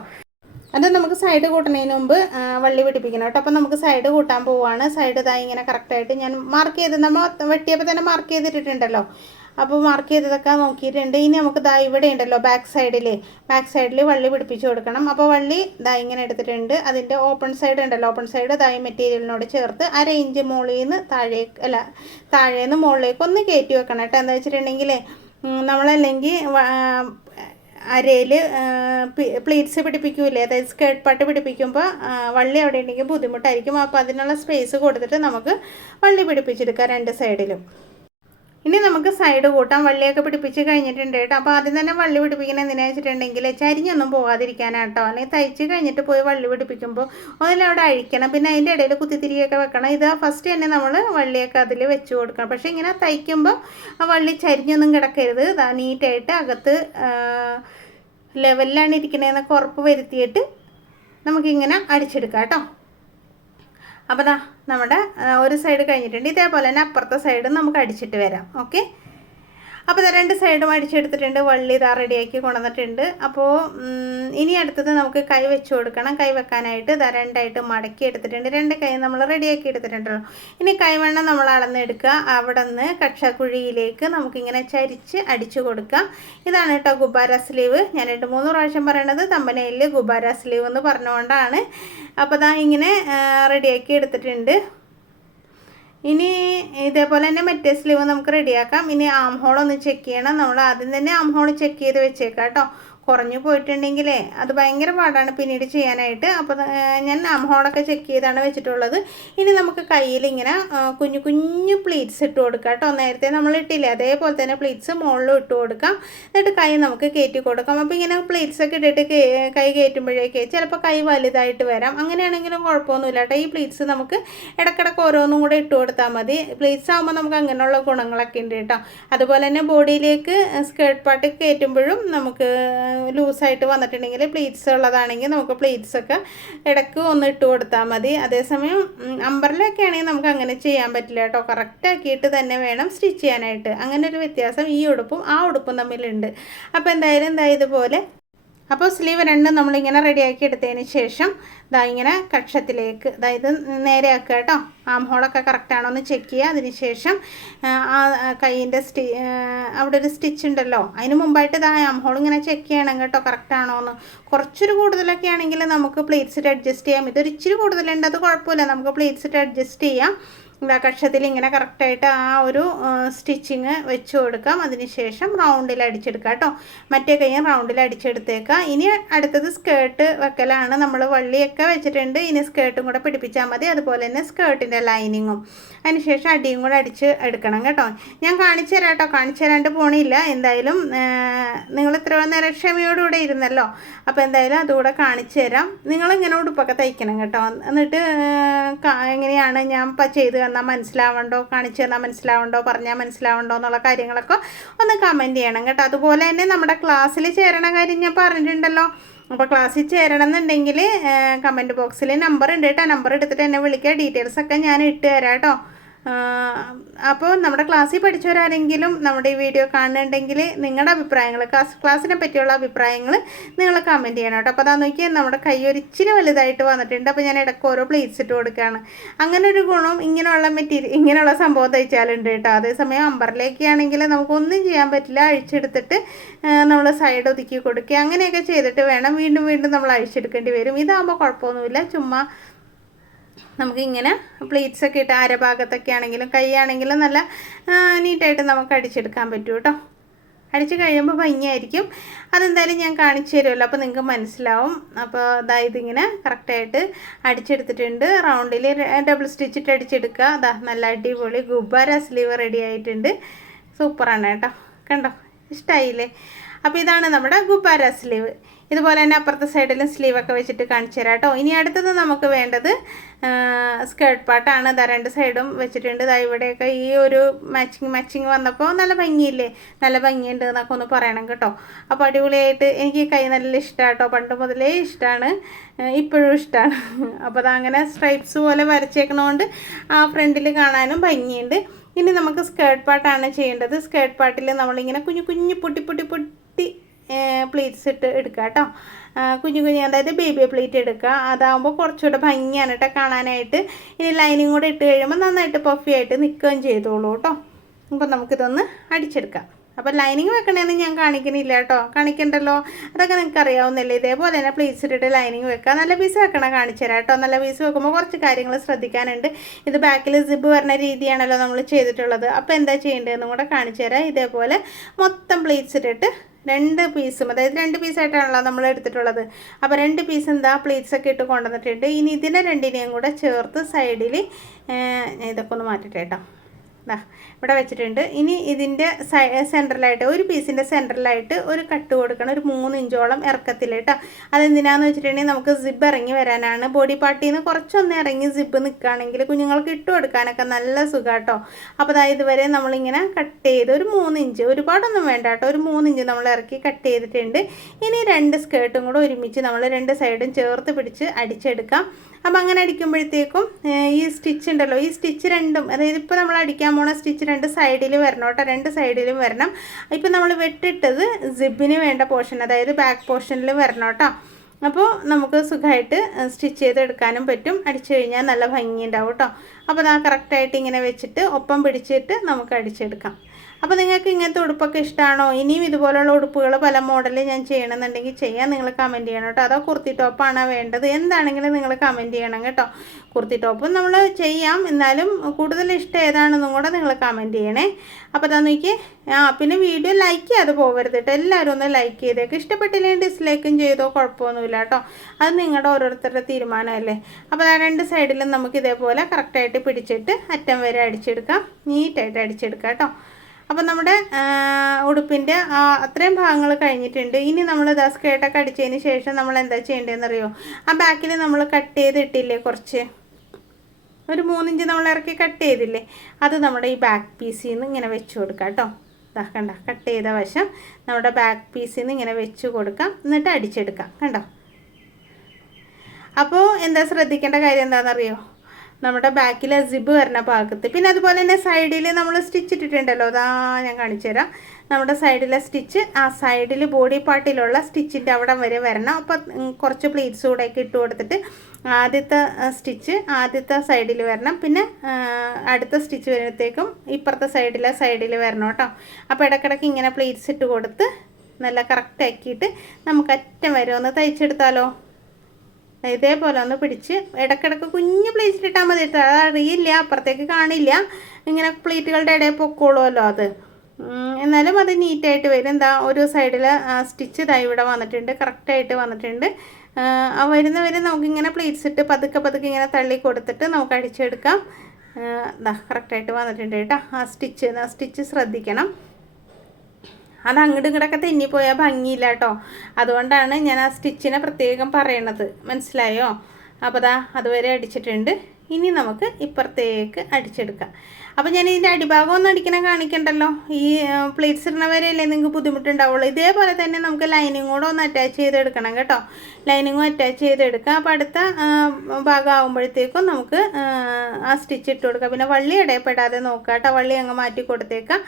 അത് നമുക്ക് സൈഡ് കൂട്ടുന്നതിന് മുമ്പ് വള്ളി പിടിപ്പിക്കണം കേട്ടോ. അപ്പോൾ നമുക്ക് സൈഡ് കൂട്ടാൻ പോവുകയാണ്. സൈഡ് ഇതായി ഇങ്ങനെ കറക്റ്റായിട്ട് ഞാൻ മാർക്ക് ചെയ്ത് നമ്മൾ വെട്ടിയപ്പോൾ തന്നെ മാർക്ക് ചെയ്തിട്ടുണ്ടല്ലോ. അപ്പോൾ മാർക്ക് ചെയ്തതൊക്കെ നോക്കിയിട്ടുണ്ട്. ഇനി നമുക്ക് ദാ ഇവിടെ ഉണ്ടല്ലോ ബാക്ക് സൈഡിൽ വള്ളി പിടിപ്പിച്ച് കൊടുക്കണം. അപ്പോൾ വള്ളി ദാ ഇങ്ങനെ എടുത്തിട്ടുണ്ട്. അതിൻ്റെ ഓപ്പൺ സൈഡ് ഉണ്ടല്ലോ, ഓപ്പൺ സൈഡ് ദാ മെറ്റീരിയലിനോട് ചേർത്ത് 1/2 ഇഞ്ച് മുകളിൽ നിന്ന് താഴേന്ന് മുകളിലേക്ക് ഒന്ന് കയറ്റി വെക്കണം കേട്ടോ. എന്താ വെച്ചിട്ടുണ്ടെങ്കിൽ നമ്മളല്ലെങ്കിൽ അരയിൽ പ്ലീറ്റ്സ് പിടിപ്പിക്കൂലേ, അതായത് സ്കേർട്ട് പാട്ട് പിടിപ്പിക്കുമ്പോൾ വള്ളി അവിടെ ഉണ്ടെങ്കിൽ ബുദ്ധിമുട്ടായിരിക്കും. അപ്പോൾ അതിനുള്ള സ്പേസ് കൊടുത്തിട്ട് നമുക്ക് വള്ളി പിടിപ്പിച്ചെടുക്കാം 2 സൈഡിലും. ഇനി നമുക്ക് സൈഡ് കൂട്ടാം. വള്ളിയൊക്കെ പിടിപ്പിച്ച് കഴിഞ്ഞിട്ടുണ്ട് കേട്ടോ. അപ്പോൾ ആദ്യം തന്നെ വള്ളി പിടിപ്പിക്കുന്നത് എന്തിനാ വെച്ചിട്ടുണ്ടെങ്കിൽ ചരിഞ്ഞൊന്നും പോകാതിരിക്കാനാട്ടോ. അല്ലെങ്കിൽ തയ്ച്ച് കഴിഞ്ഞിട്ട് പോയി വള്ളി പിടിപ്പിക്കുമ്പോൾ ഒന്നിലവിടെ അഴിക്കണം, പിന്നെ അതിൻ്റെ ഇടയിൽ കുത്തിത്തിരിയൊക്കെ വെക്കണം. ഇത് ഫസ്റ്റ് തന്നെ നമ്മൾ വള്ളിയൊക്കെ അതിൽ വെച്ച് കൊടുക്കണം. പക്ഷേ ഇങ്ങനെ തയ്ക്കുമ്പോൾ ആ വള്ളി ചരിഞ്ഞൊന്നും കിടക്കരുത്. നീറ്റായിട്ട് അകത്ത് ലെവലിലാണ് ഇരിക്കണതെന്നൊക്കെ ഉറപ്പ് വരുത്തിയിട്ട് നമുക്കിങ്ങനെ അടിച്ചെടുക്കാം കേട്ടോ. അപ്പോൾ ദാ നമ്മുടെ ഒരു സൈഡ് കഴിഞ്ഞിട്ടുണ്ട്. ഇതേപോലെ തന്നെ അപ്പുറത്തെ സൈഡും നമുക്ക് അടിച്ചിട്ട് വരാം. ഓക്കെ, അപ്പോൾ 2 സൈഡും അടിച്ചെടുത്തിട്ടുണ്ട്. വള്ളി ഇതാ റെഡിയാക്കി കൊണ്ടുവന്നിട്ടുണ്ട്. അപ്പോൾ ഇനി അടുത്തത് നമുക്ക് കൈ വെച്ച് കൊടുക്കണം. കൈ വെക്കാനായിട്ട് ഇതാ 2ആയിട്ട് മടക്കി എടുത്തിട്ടുണ്ട്. 2 കൈ നമ്മൾ റെഡിയാക്കി എടുത്തിട്ടുണ്ടല്ലോ. ഇനി കൈവണ്ണം നമ്മൾ അളന്നെടുക്കുക. അവിടെ നിന്ന് കക്ഷക്കുഴിയിലേക്ക് നമുക്കിങ്ങനെ ചരിച്ച് അടിച്ചു കൊടുക്കാം. ഇതാണ് കേട്ടോ ഗുബാര സ്ലീവ്. ഞാൻ 2-3 പ്രാവശ്യം പറയണത് തമ്പനയിൽ ഗുബാര സ്ലീവ് എന്ന് പറഞ്ഞുകൊണ്ടാണ്. അപ്പോൾ ദാ ഇങ്ങനെ റെഡിയാക്കി എടുത്തിട്ടുണ്ട്. ഇനി ഇതേപോലെ തന്നെ മറ്റേ സ്ലീവ് നമുക്ക് റെഡിയാക്കാം. ഇനി ആം ഹോൾ ഒന്ന് ചെക്ക് ചെയ്യണം. നമ്മൾ ആദ്യം തന്നെ ആം ഹോൾ ചെക്ക് ചെയ്ത് വെച്ചേക്കാം കേട്ടോ. കുറഞ്ഞു പോയിട്ടുണ്ടെങ്കിലേ അത് ഭയങ്കര പാടാണ് പിന്നീട് ചെയ്യാനായിട്ട്. അപ്പോൾ ഞാൻ ആം ഹോളൊക്കെ ചെക്ക് ചെയ്താണ് വെച്ചിട്ടുള്ളത്. ഇനി നമുക്ക് കയ്യിൽ ഇങ്ങനെ കുഞ്ഞു കുഞ്ഞു പ്ലീറ്റ്സ് ഇട്ട് കൊടുക്കാം കേട്ടോ. നേരത്തെ നമ്മൾ ഇട്ടില്ലേ അതേപോലെ തന്നെ പ്ലീറ്റ്സ് മുകളിലും ഇട്ട് കൊടുക്കാം. എന്നിട്ട് കൈ നമുക്ക് കയറ്റി കൊടുക്കാം. അപ്പോൾ ഇങ്ങനെ പ്ലീറ്റ്സൊക്കെ ഇട്ടിട്ട് കൈ കയറ്റുമ്പോഴേക്ക് ചിലപ്പോൾ കൈ വലുതായിട്ട് വരാം. അങ്ങനെയാണെങ്കിലും കുഴപ്പമൊന്നുമില്ല കേട്ടോ. ഈ പ്ലീറ്റ്സ് നമുക്ക് ഇടയ്ക്കിടയ്ക്ക് ഓരോന്നും കൂടെ ഇട്ട് കൊടുത്താൽ മതി. പ്ലീറ്റ്സ് ആകുമ്പോൾ നമുക്ക് അങ്ങനെയുള്ള ഗുണങ്ങളൊക്കെ ഉണ്ട് കേട്ടോ. അതുപോലെ തന്നെ ബോഡിയിലേക്ക് സ്കേർട്ട് പാർട്ട് കയറ്റുമ്പോഴും നമുക്ക് ലൂസായിട്ട് വന്നിട്ടുണ്ടെങ്കിൽ പ്ലീറ്റ്സ് ഉള്ളതാണെങ്കിൽ നമുക്ക് പ്ലീറ്റ്സൊക്കെ ഇടയ്ക്ക് ഒന്ന് ഇട്ട് കൊടുത്താൽ മതി. അതേസമയം അമ്പർലൊക്കെ ആണെങ്കിൽ നമുക്ക് അങ്ങനെ ചെയ്യാൻ പറ്റില്ല കേട്ടോ. കറക്റ്റാക്കിയിട്ട് തന്നെ വേണം സ്റ്റിച്ച് ചെയ്യാനായിട്ട്. അങ്ങനെ ഒരു വ്യത്യാസം ഈ ഉടുപ്പും ആ ഉടുപ്പും തമ്മിലുണ്ട്. അപ്പോൾ എന്തായാലും ഇതുപോലെ അപ്പോൾ സ്ലീവ് 2 നമ്മളിങ്ങനെ റെഡിയാക്കി എടുത്തതിന് ശേഷം ഇങ്ങനെ കക്ഷത്തിലേക്ക് ഇത് നേരെ ആക്കുക കേട്ടോ. ആം ഹോളൊക്കെ കറക്റ്റാണോ എന്ന് ചെക്ക് ചെയ്യുക. അതിന് ശേഷം ആ കൈയിൻ്റെ അവിടെ ഒരു സ്റ്റിച്ച് ഉണ്ടല്ലോ, അതിന് മുമ്പായിട്ട് ആം ഹോൾ ഇങ്ങനെ ചെക്ക് ചെയ്യണം കേട്ടോ, കറക്റ്റാണോ എന്ന്. കുറച്ചൊരു കൂടുതലൊക്കെ ആണെങ്കിൽ നമുക്ക് പ്ലീറ്റ്സിട്ട് അഡ്ജസ്റ്റ് ചെയ്യാം. ഇതൊരു ഇച്ചിരി കൂടുതലുണ്ട്, അത് കുഴപ്പമില്ല, നമുക്ക് പ്ലീറ്റ്സിട്ട് അഡ്ജസ്റ്റ് ചെയ്യാം. കക്ഷത്തിൽ ഇങ്ങനെ കറക്റ്റായിട്ട് ആ ഒരു സ്റ്റിച്ചിങ് വെച്ച് കൊടുക്കാം. അതിന് ശേഷം റൗണ്ടിൽ അടിച്ചെടുക്കാം കേട്ടോ. മറ്റേ കൈയും റൗണ്ടിൽ അടിച്ചെടുത്തേക്കാം. ഇനി അടുത്തത് സ്കേർട്ട് വെക്കലാണ്. നമ്മൾ വള്ളിയൊക്കെ വെച്ചിട്ടുണ്ട്. ഇനി സ്കേർട്ടും കൂടെ പിടിപ്പിച്ചാൽ മതി. അതുപോലെ തന്നെ സ്കേർട്ടിൻ്റെ ലൈനിങ്ങും. അതിനുശേഷം അടിയും കൂടെ അടിച്ച് എടുക്കണം കേട്ടോ. ഞാൻ കാണിച്ചു തരാം കേട്ടോ, കാണിച്ചു തരാണ്ട് പോണില്ല. എന്തായാലും നിങ്ങൾ ഇത്ര നേരം ക്ഷമയോടുകൂടെ ഇരുന്നല്ലോ. അപ്പോൾ എന്തായാലും അതുകൂടെ കാണിച്ചു തരാം. നിങ്ങളിങ്ങനെ ഉടുപ്പൊക്കെ തയ്ക്കണം കേട്ടോ. എന്നിട്ട് എങ്ങനെയാണ് ഞാൻ ചെയ്ത് തന്നാൽ മനസ്സിലാവണ്ടോ, കാണിച്ചു തന്നാൽ മനസ്സിലാവണ്ടോ, പറഞ്ഞാൽ മനസ്സിലാവണ്ടോ എന്നുള്ള കാര്യങ്ങളൊക്കെ ഒന്ന് കമൻറ്റ് ചെയ്യണം കേട്ടോ. അതുപോലെ തന്നെ നമ്മുടെ ക്ലാസ്സിൽ ചേരണ കാര്യം ഞാൻ പറഞ്ഞിട്ടുണ്ടല്ലോ. അപ്പോൾ ക്ലാസ്സിൽ ചേരണം എന്നുണ്ടെങ്കിൽ കമൻറ്റ് ബോക്സിൽ നമ്പർ ഉണ്ട് കേട്ടോ. നമ്പർ എടുത്തിട്ട് എന്നെ വിളിക്കുക. ഡീറ്റെയിൽസൊക്കെ ഞാൻ ഇട്ട് തരാം കേട്ടോ. അപ്പോൾ നമ്മുടെ ക്ലാസ്സിൽ പഠിച്ചവരാരെങ്കിലും നമ്മുടെ ഈ വീഡിയോ കാണുന്നുണ്ടെങ്കിൽ നിങ്ങളുടെ അഭിപ്രായങ്ങൾ, ക്ലാസ്സിനെ പറ്റിയുള്ള അഭിപ്രായങ്ങൾ നിങ്ങൾ കമൻറ്റ് ചെയ്യണം കേട്ടോ. അപ്പോൾ അതാ നോക്കിയാൽ നമ്മുടെ കൈ ഒരിച്ചിരി വലുതായിട്ട് വന്നിട്ടുണ്ട്. അപ്പോൾ ഞാൻ ഇടയ്ക്ക് ഓരോ പ്ലേറ്റ്സ് ഇട്ട് കൊടുക്കുകയാണ്. അങ്ങനെ ഒരു ഗുണം ഇങ്ങനെയുള്ള സംഭവം തയ്ച്ചാലുണ്ട് കേട്ടോ. അതേസമയം അമ്പറിലേക്ക് ആണെങ്കിൽ നമുക്കൊന്നും ചെയ്യാൻ പറ്റില്ല. അഴിച്ചെടുത്തിട്ട് നമ്മൾ സൈഡ് ഒതുക്കി കൊടുക്കുക, അങ്ങനെയൊക്കെ ചെയ്തിട്ട് വേണം വീണ്ടും നമ്മൾ അഴിച്ചെടുക്കേണ്ടി വരും. ഇതാകുമ്പോൾ കുഴപ്പമൊന്നുമില്ല. ചുമ്മാ നമുക്കിങ്ങനെ പ്ലീറ്റ്സൊക്കെ ഇട്ട് അരഭാഗത്തൊക്കെ ആണെങ്കിലും കൈ ആണെങ്കിലും നല്ല നീറ്റായിട്ട് നമുക്ക് അടിച്ചെടുക്കാൻ പറ്റും കേട്ടോ. അടിച്ച് കഴിയുമ്പോൾ ഭംഗിയായിരിക്കും. അതെന്തായാലും ഞാൻ കാണിച്ചു തരുമല്ലോ, അപ്പോൾ നിങ്ങൾക്ക് മനസ്സിലാവും. അപ്പോൾ ഇതിങ്ങനെ കറക്റ്റായിട്ട് അടിച്ചെടുത്തിട്ടുണ്ട്. റൗണ്ടിൽ ഡബിൾ സ്റ്റിച്ചിട്ട് അടിച്ചെടുക്കുക. നല്ല അടിപൊളി ഗുബാര സ്ലീവ് റെഡി ആയിട്ടുണ്ട്. സൂപ്പറാണ് കേട്ടോ. കണ്ടോ, ഇഷ്ടമായില്ലേ? അപ്പോൾ ഇതാണ് നമ്മുടെ ഗുബാര സ്ലീവ്. ഇതുപോലെ തന്നെ അപ്പുറത്തെ സൈഡിലും സ്ലീവൊക്കെ വെച്ചിട്ട് കാണിച്ചു തരാം കേട്ടോ. ഇനി അടുത്തത് നമുക്ക് വേണ്ടത് സ്കേർട്ട് പാർട്ടാണ്. 2 സൈഡും വെച്ചിട്ടുണ്ട്. ഇവിടെയൊക്കെ ഈ ഒരു മാച്ചിങ് വന്നപ്പോൾ നല്ല ഭംഗിയില്ലേ, നല്ല ഭംഗിയുണ്ട് എന്നൊക്കെ ഒന്ന് പറയണം കേട്ടോ. അപ്പോൾ അടിപൊളിയായിട്ട് എനിക്ക് കൈ നല്ല ഇഷ്ടമാണ് കേട്ടോ. പണ്ട് മുതലേ ഇഷ്ടമാണ്, ഇപ്പോഴും ഇഷ്ടമാണ്. അപ്പോൾ അങ്ങനെ സ്ട്രൈപ്സ് പോലെ വരച്ചേക്കണോണ്ട് ആ ഫ്രണ്ടിൽ കാണാനും ഭംഗിയുണ്ട്. ഇനി നമുക്ക് സ്കേർട്ട് പാർട്ടാണ് ചെയ്യേണ്ടത്. സ്കേർട്ട് പാർട്ടിൽ നമ്മളിങ്ങനെ കുഞ്ഞു പൊട്ടി പ്ലീറ്റ്സ് ഇട്ട് എടുക്കുക കേട്ടോ. കുഞ്ഞു അതായത് ബേബി പ്ലീറ്റ് എടുക്കുക. അതാകുമ്പോൾ കുറച്ചുകൂടെ ഭംഗിയാണ് കേട്ടോ കാണാനായിട്ട്. ഇനി ലൈനിങ് കൂടെ ഇട്ട് കഴിയുമ്പോൾ നന്നായിട്ട് പഫി ആയിട്ട് നിൽക്കുകയും ചെയ്തോളൂ കേട്ടോ. അപ്പോൾ നമുക്കിതൊന്ന് അടിച്ചെടുക്കാം. അപ്പോൾ ലൈനിങ് വെക്കണമെന്ന് ഞാൻ കാണിക്കണില്ല കേട്ടോ, കാണിക്കണ്ടല്ലോ, അതൊക്കെ നിങ്ങൾക്ക് അറിയാവുന്നില്ലേ. ഇതേപോലെ തന്നെ പ്ലീറ്റ്സ് ഇട്ടിട്ട് ലൈനിങ് വെക്കുക. നല്ല പീസ് വെക്കണം, കാണിച്ചു തരാം കേട്ടോ. നല്ല പീസ് വെക്കുമ്പോൾ കുറച്ച് കാര്യങ്ങൾ ശ്രദ്ധിക്കാനുണ്ട്. ഇത് ബാക്കിൽ സിബ് വരുന്ന രീതിയാണല്ലോ നമ്മൾ ചെയ്തിട്ടുള്ളത്. അപ്പോൾ എന്താ ചെയ്യേണ്ടതെന്നും കൂടെ കാണിച്ചു തരാം. ഇതേപോലെ മൊത്തം പ്ലീറ്റ്സ് ഇട്ടിട്ട് 2 പീസും, അതായത് 2 പീസായിട്ടാണല്ലോ നമ്മൾ എടുത്തിട്ടുള്ളത്. അപ്പോൾ 2 പീസ് എന്താ പ്ലീറ്റ്സൊക്കെ ഇട്ട് കൊണ്ടുവന്നിട്ടുണ്ട്. ഇനി ഇതിനെ രണ്ടിനെയും കൂടെ ചേർത്ത് സൈഡിൽ ഇതൊക്കെ ഒന്ന് മാറ്റിട്ട് കേട്ടോ, ഇവിടെ വെച്ചിട്ടുണ്ട്. ഇനി ഇതിൻ്റെ സെൻറ്ററിലായിട്ട് ഒരു പീസിൻ്റെ സെൻറ്ററിലായിട്ട് ഒരു കട്ട് കൊടുക്കണം, ഒരു 3 ഇഞ്ചോളം ഇറക്കത്തിൽ കേട്ടോ. അതെന്തിനാന്ന് വെച്ചിട്ടുണ്ടെങ്കിൽ നമുക്ക് സിബ് ഇറങ്ങി വരാനാണ്. ബോഡി പാർട്ടിൽ നിന്ന് കുറച്ചൊന്ന് ഇറങ്ങി സിബ് നിൽക്കുകയാണെങ്കിൽ കുഞ്ഞുങ്ങൾക്ക് ഇട്ട് കൊടുക്കാനൊക്കെ നല്ല സുഖം കേട്ടോ. അപ്പോൾ അതായത് ഇതുവരെ നമ്മളിങ്ങനെ കട്ട് ചെയ്ത് ഒരു 3 ഇഞ്ച്, ഒരുപാടൊന്നും വേണ്ട കേട്ടോ, ഒരു 3 ഇഞ്ച് നമ്മൾ ഇറക്കി കട്ട് ചെയ്തിട്ടുണ്ട്. ഇനി 2 സ്കേർട്ടും കൂടെ ഒരുമിച്ച് നമ്മൾ 2 സൈഡും ചേർത്ത് പിടിച്ച് അടിച്ചെടുക്കാം. അപ്പോൾ അങ്ങനെ അടിക്കുമ്പോഴത്തേക്കും ഈ സ്റ്റിച്ച് ഉണ്ടല്ലോ, ഈ സ്റ്റിച്ച് രണ്ടും, അതായത് ഇപ്പോൾ നമ്മൾ അടിക്കാൻ പോണ സ്റ്റിച്ച് 2 സൈഡിൽ വരണം കേട്ടോ, 2 സൈഡിലും വരണം. ഇപ്പോൾ നമ്മൾ വെട്ടിട്ടത് സിബിന് വേണ്ട പോർഷൻ, അതായത് ബാക്ക് പോർഷനിൽ വരണം കേട്ടോ. അപ്പോൾ നമുക്ക് സുഖമായിട്ട് സ്റ്റിച്ച് ചെയ്തെടുക്കാനും പറ്റും. അടിച്ചു കഴിഞ്ഞാൽ നല്ല ഭംഗിയുണ്ടാവും കേട്ടോ. അപ്പോൾ അത് കറക്റ്റായിട്ട് ഇങ്ങനെ വെച്ചിട്ട് ഒപ്പം പിടിച്ചിട്ട് നമുക്ക് അടിച്ചെടുക്കാം. അപ്പോൾ നിങ്ങൾക്ക് ഇങ്ങനത്തെ ഉടുപ്പൊക്കെ ഇഷ്ടമാണോ? ഇനിയും ഇതുപോലുള്ള ഉടുപ്പുകൾ പല മോഡലിൽ ഞാൻ ചെയ്യണമെന്നുണ്ടെങ്കിൽ ചെയ്യാൻ നിങ്ങൾ കമൻറ്റ് ചെയ്യണം കേട്ടോ. അതോ കുർത്തി ടോപ്പാണോ വേണ്ടത്, എന്താണെങ്കിലും നിങ്ങൾ കമൻറ്റ് ചെയ്യണം കേട്ടോ. കുർത്തി ടോപ്പും നമ്മൾ ചെയ്യാം, എന്നാലും കൂടുതൽ ഇഷ്ടം ഏതാണെന്നും കൂടെ നിങ്ങൾ കമൻറ്റ് ചെയ്യണേ. അപ്പോൾ അതാ നോക്കി. പിന്നെ വീഡിയോ ലൈക്ക് ചെയ്യാതെ പോകരുത് കേട്ടോ, എല്ലാവരും ഒന്ന് ലൈക്ക് ചെയ്തേക്ക്. ഇഷ്ടപ്പെട്ടില്ലെങ്കിൽ ഡിസ്ലൈക്കും ചെയ്തോ, കുഴപ്പമൊന്നുമില്ല കേട്ടോ, അത് നിങ്ങളുടെ ഓരോരുത്തരുടെ തീരുമാനമല്ലേ. അപ്പോൾ ആ 2 സൈഡിലും നമുക്ക് ഇതേപോലെ കറക്റ്റായിട്ട് പിടിച്ചിട്ട് അറ്റം വരെ അടിച്ചെടുക്കാം, നീറ്റായിട്ട് അടിച്ചെടുക്കാം കേട്ടോ. അപ്പോൾ നമ്മുടെ ഉടുപ്പിൻ്റെ അത്രയും ഭാഗങ്ങൾ കഴിഞ്ഞിട്ടുണ്ട്. ഇനി നമ്മൾ ഇതാ സ്കേർട്ടൊക്കെ അടിച്ചതിന് ശേഷം നമ്മൾ എന്താ ചെയ്യേണ്ടതെന്ന് അറിയോ? ആ ബാക്കിൽ നമ്മൾ കട്ട് ചെയ്തിട്ടില്ലേ, കുറച്ച് ഒരു 3 ഇഞ്ച് നമ്മൾ ഇറക്കി കട്ട് ചെയ്തില്ലേ, അത് നമ്മുടെ ഈ ബാക്ക് പീസിൽ നിന്ന് ഇങ്ങനെ വെച്ച് കൊടുക്കാം കേട്ടോ. ഇതാ കണ്ട, കട്ട് ചെയ്ത വശം നമ്മുടെ ബാക്ക് പീസിൽ നിന്ന് ഇങ്ങനെ വെച്ച് കൊടുക്കാം, എന്നിട്ട് അടിച്ചെടുക്കാം. കണ്ടോ? അപ്പോൾ എന്താ ശ്രദ്ധിക്കേണ്ട കാര്യം എന്താണെന്നറിയോ? നമ്മുടെ ബാക്കിലെ സിബ് വരുന്ന ഭാഗത്ത്, പിന്നെ അതുപോലെ തന്നെ സൈഡിൽ നമ്മൾ സ്റ്റിച്ച് ഇട്ടിട്ടുണ്ടല്ലോ, അതാ ഞാൻ കാണിച്ചു തരാം. നമ്മുടെ സൈഡിലെ സ്റ്റിച്ച് ആ സൈഡിൽ ബോഡി പാർട്ടിലുള്ള സ്റ്റിച്ചിൻ്റെ അവിടെ വരെ വരണം. അപ്പോൾ കുറച്ച് പ്ലീറ്റ്സ് കൂടെയൊക്കെ ഇട്ട് കൊടുത്തിട്ട് ആദ്യത്തെ സ്റ്റിച്ച് ആദ്യത്തെ സൈഡിൽ വരണം, പിന്നെ അടുത്ത സ്റ്റിച്ച് വരുമ്പോഴത്തേക്കും ഇപ്പുറത്തെ സൈഡിൽ വരണം കേട്ടോ. അപ്പോൾ ഇടയ്ക്കിടയ്ക്ക് ഇങ്ങനെ പ്ലീറ്റ്സ് ഇട്ട് കൊടുത്ത് നല്ല കറക്റ്റ് ആക്കിയിട്ട് നമുക്ക് അറ്റം വരെ ഒന്ന് തയ്ച്ചെടുത്താലോ. ഇതേപോലെ ഒന്ന് പിടിച്ച് ഇടയ്ക്കിടയ്ക്ക് കുഞ്ഞ് പ്ലേറ്റ് ഇട്ടാൽ മതി കേട്ടോ, അത് അറിയില്ല, അപ്പുറത്തേക്ക് കാണില്ല, ഇങ്ങനെ പ്ലേറ്റുകളുടെ ഇടയിൽ പൊക്കോളുമല്ലോ അത്. എന്നാലും അത് നീറ്റായിട്ട് വരും. എന്താ ഒരു സൈഡിൽ സ്റ്റിച്ച് ഇതായി ഇവിടെ വന്നിട്ടുണ്ട്, കറക്റ്റായിട്ട് വന്നിട്ടുണ്ട്. വരുന്നവരെ നമുക്കിങ്ങനെ പ്ലേറ്റ്സ് ഇട്ട് പതുക്കെ പതുക്കെ ഇങ്ങനെ തള്ളി കൊടുത്തിട്ട് നമുക്ക് അടിച്ചെടുക്കാം. കറക്റ്റായിട്ട് വന്നിട്ടുണ്ട് കേട്ടോ. ആ സ്റ്റിച്ച് ശ്രദ്ധിക്കണം, അത് അങ്ങോട്ടും ഇങ്ങോട്ടൊക്കെ തെന്നിപ്പോയാൽ ഭംഗിയില്ല കേട്ടോ. അതുകൊണ്ടാണ് ഞാൻ ആ സ്റ്റിച്ചിനെ പ്രത്യേകം പറയണത്, മനസ്സിലായോ? അപ്പോൾ അതുവരെ അടിച്ചിട്ടുണ്ട്. ഇനി നമുക്ക് ഇപ്പുറത്തേക്ക് അടിച്ചെടുക്കാം. അപ്പോൾ ഞാൻ ഇതിൻ്റെ അടിഭാഗം ഒന്നും അടിക്കണം കാണിക്കണ്ടല്ലോ, ഈ പ്ലേറ്റ്സ് ഇടുന്ന വരെയല്ലേ നിങ്ങൾക്ക് ബുദ്ധിമുട്ടുണ്ടാവുള്ളൂ. ഇതേപോലെ തന്നെ നമുക്ക് ലൈനിങ് കൂടെ ഒന്ന് അറ്റാച്ച് ചെയ്തെടുക്കണം കേട്ടോ, ലൈനിങ്ങും അറ്റാച്ച് ചെയ്തെടുക്കാം. അപ്പോൾ അടുത്ത ഭാഗം ആകുമ്പോഴത്തേക്കും നമുക്ക് ആ സ്റ്റിച്ച് ഇട്ട് കൊടുക്കാം. പിന്നെ വള്ളി ഇടയപ്പെടാതെ നോക്കുക കേട്ടോ, വള്ളി അങ്ങ് മാറ്റി കൊടുത്തേക്കാം.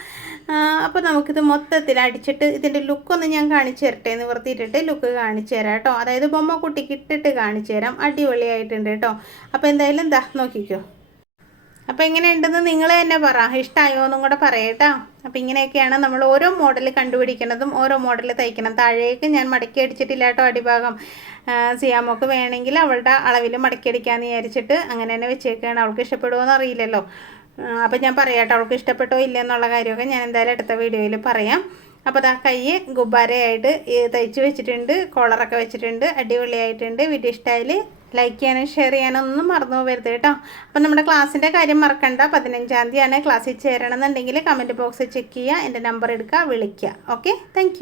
അപ്പോൾ നമുക്കിത് മൊത്തത്തിൽ അടിച്ചിട്ട് ഇതിൻ്റെ ലുക്കൊന്ന് ഞാൻ കാണിച്ചു തരട്ടെ, നിവർത്തിയിട്ടിട്ട് ലുക്ക് കാണിച്ചു തരാം കേട്ടോ. അതായത് ബൊമ്മ കുട്ടിക്ക് ഇട്ടിട്ട് കാണിച്ചു തരാം, അടിപൊളിയായിട്ടുണ്ട് കേട്ടോ. അപ്പോൾ എന്തായാലും നോക്കിക്കോ. അപ്പോൾ എങ്ങനെയുണ്ടെന്ന് നിങ്ങൾ തന്നെ പറ, ഇഷ്ടമായോ എന്നും കൂടെ പറയട്ടോ. അപ്പോൾ ഇങ്ങനെയൊക്കെയാണ് നമ്മൾ ഓരോ മോഡൽ കണ്ടുപിടിക്കുന്നതും ഓരോ മോഡൽ തയ്ക്കണം. താഴേക്ക് ഞാൻ മടക്കി അടിച്ചിട്ടില്ല കേട്ടോ അടിഭാഗം. സിയാമോക്ക് വേണമെങ്കിൽ അവളുടെ അളവിൽ മടക്കി അടിക്കാമെന്ന് വിചാരിച്ചിട്ട് അങ്ങനെ തന്നെ വെച്ചേക്കാണ്. അവൾക്ക് ഇഷ്ടപ്പെടുമോ എന്ന് അറിയില്ലല്ലോ. അപ്പോൾ ഞാൻ പറയാട്ടോ, അവൾക്ക് ഇഷ്ടപ്പെട്ടോ ഇല്ലയെന്നുള്ള കാര്യമൊക്കെ ഞാൻ എന്തായാലും അടുത്ത വീഡിയോയിൽ പറയാം. അപ്പോൾ കൈ ഗുബ്ബാരയായിട്ട് തയ്ച്ച് വെച്ചിട്ടുണ്ട്, കോളറൊക്കെ വെച്ചിട്ടുണ്ട്, അടിപൊളിയായിട്ടുണ്ട്. വീഡിയോ ഇഷ്ടമായാൽ ലൈക്ക് ചെയ്യാനും ഷെയർ ചെയ്യാനൊന്നും മറന്നു പോകരുത് കേട്ടോ. അപ്പം നമ്മുടെ ക്ലാസ്സിൻ്റെ കാര്യം മറക്കണ്ട, 15-ാം തീയതിയാണ് ക്ലാസ്സിൽ ചേരണമെന്നുണ്ടെങ്കിൽ കമൻറ്റ് ബോക്സിൽ ചെക്ക് ചെയ്യുക, എൻ്റെ നമ്പർ എടുക്കുക, വിളിക്കുക. Okay, thank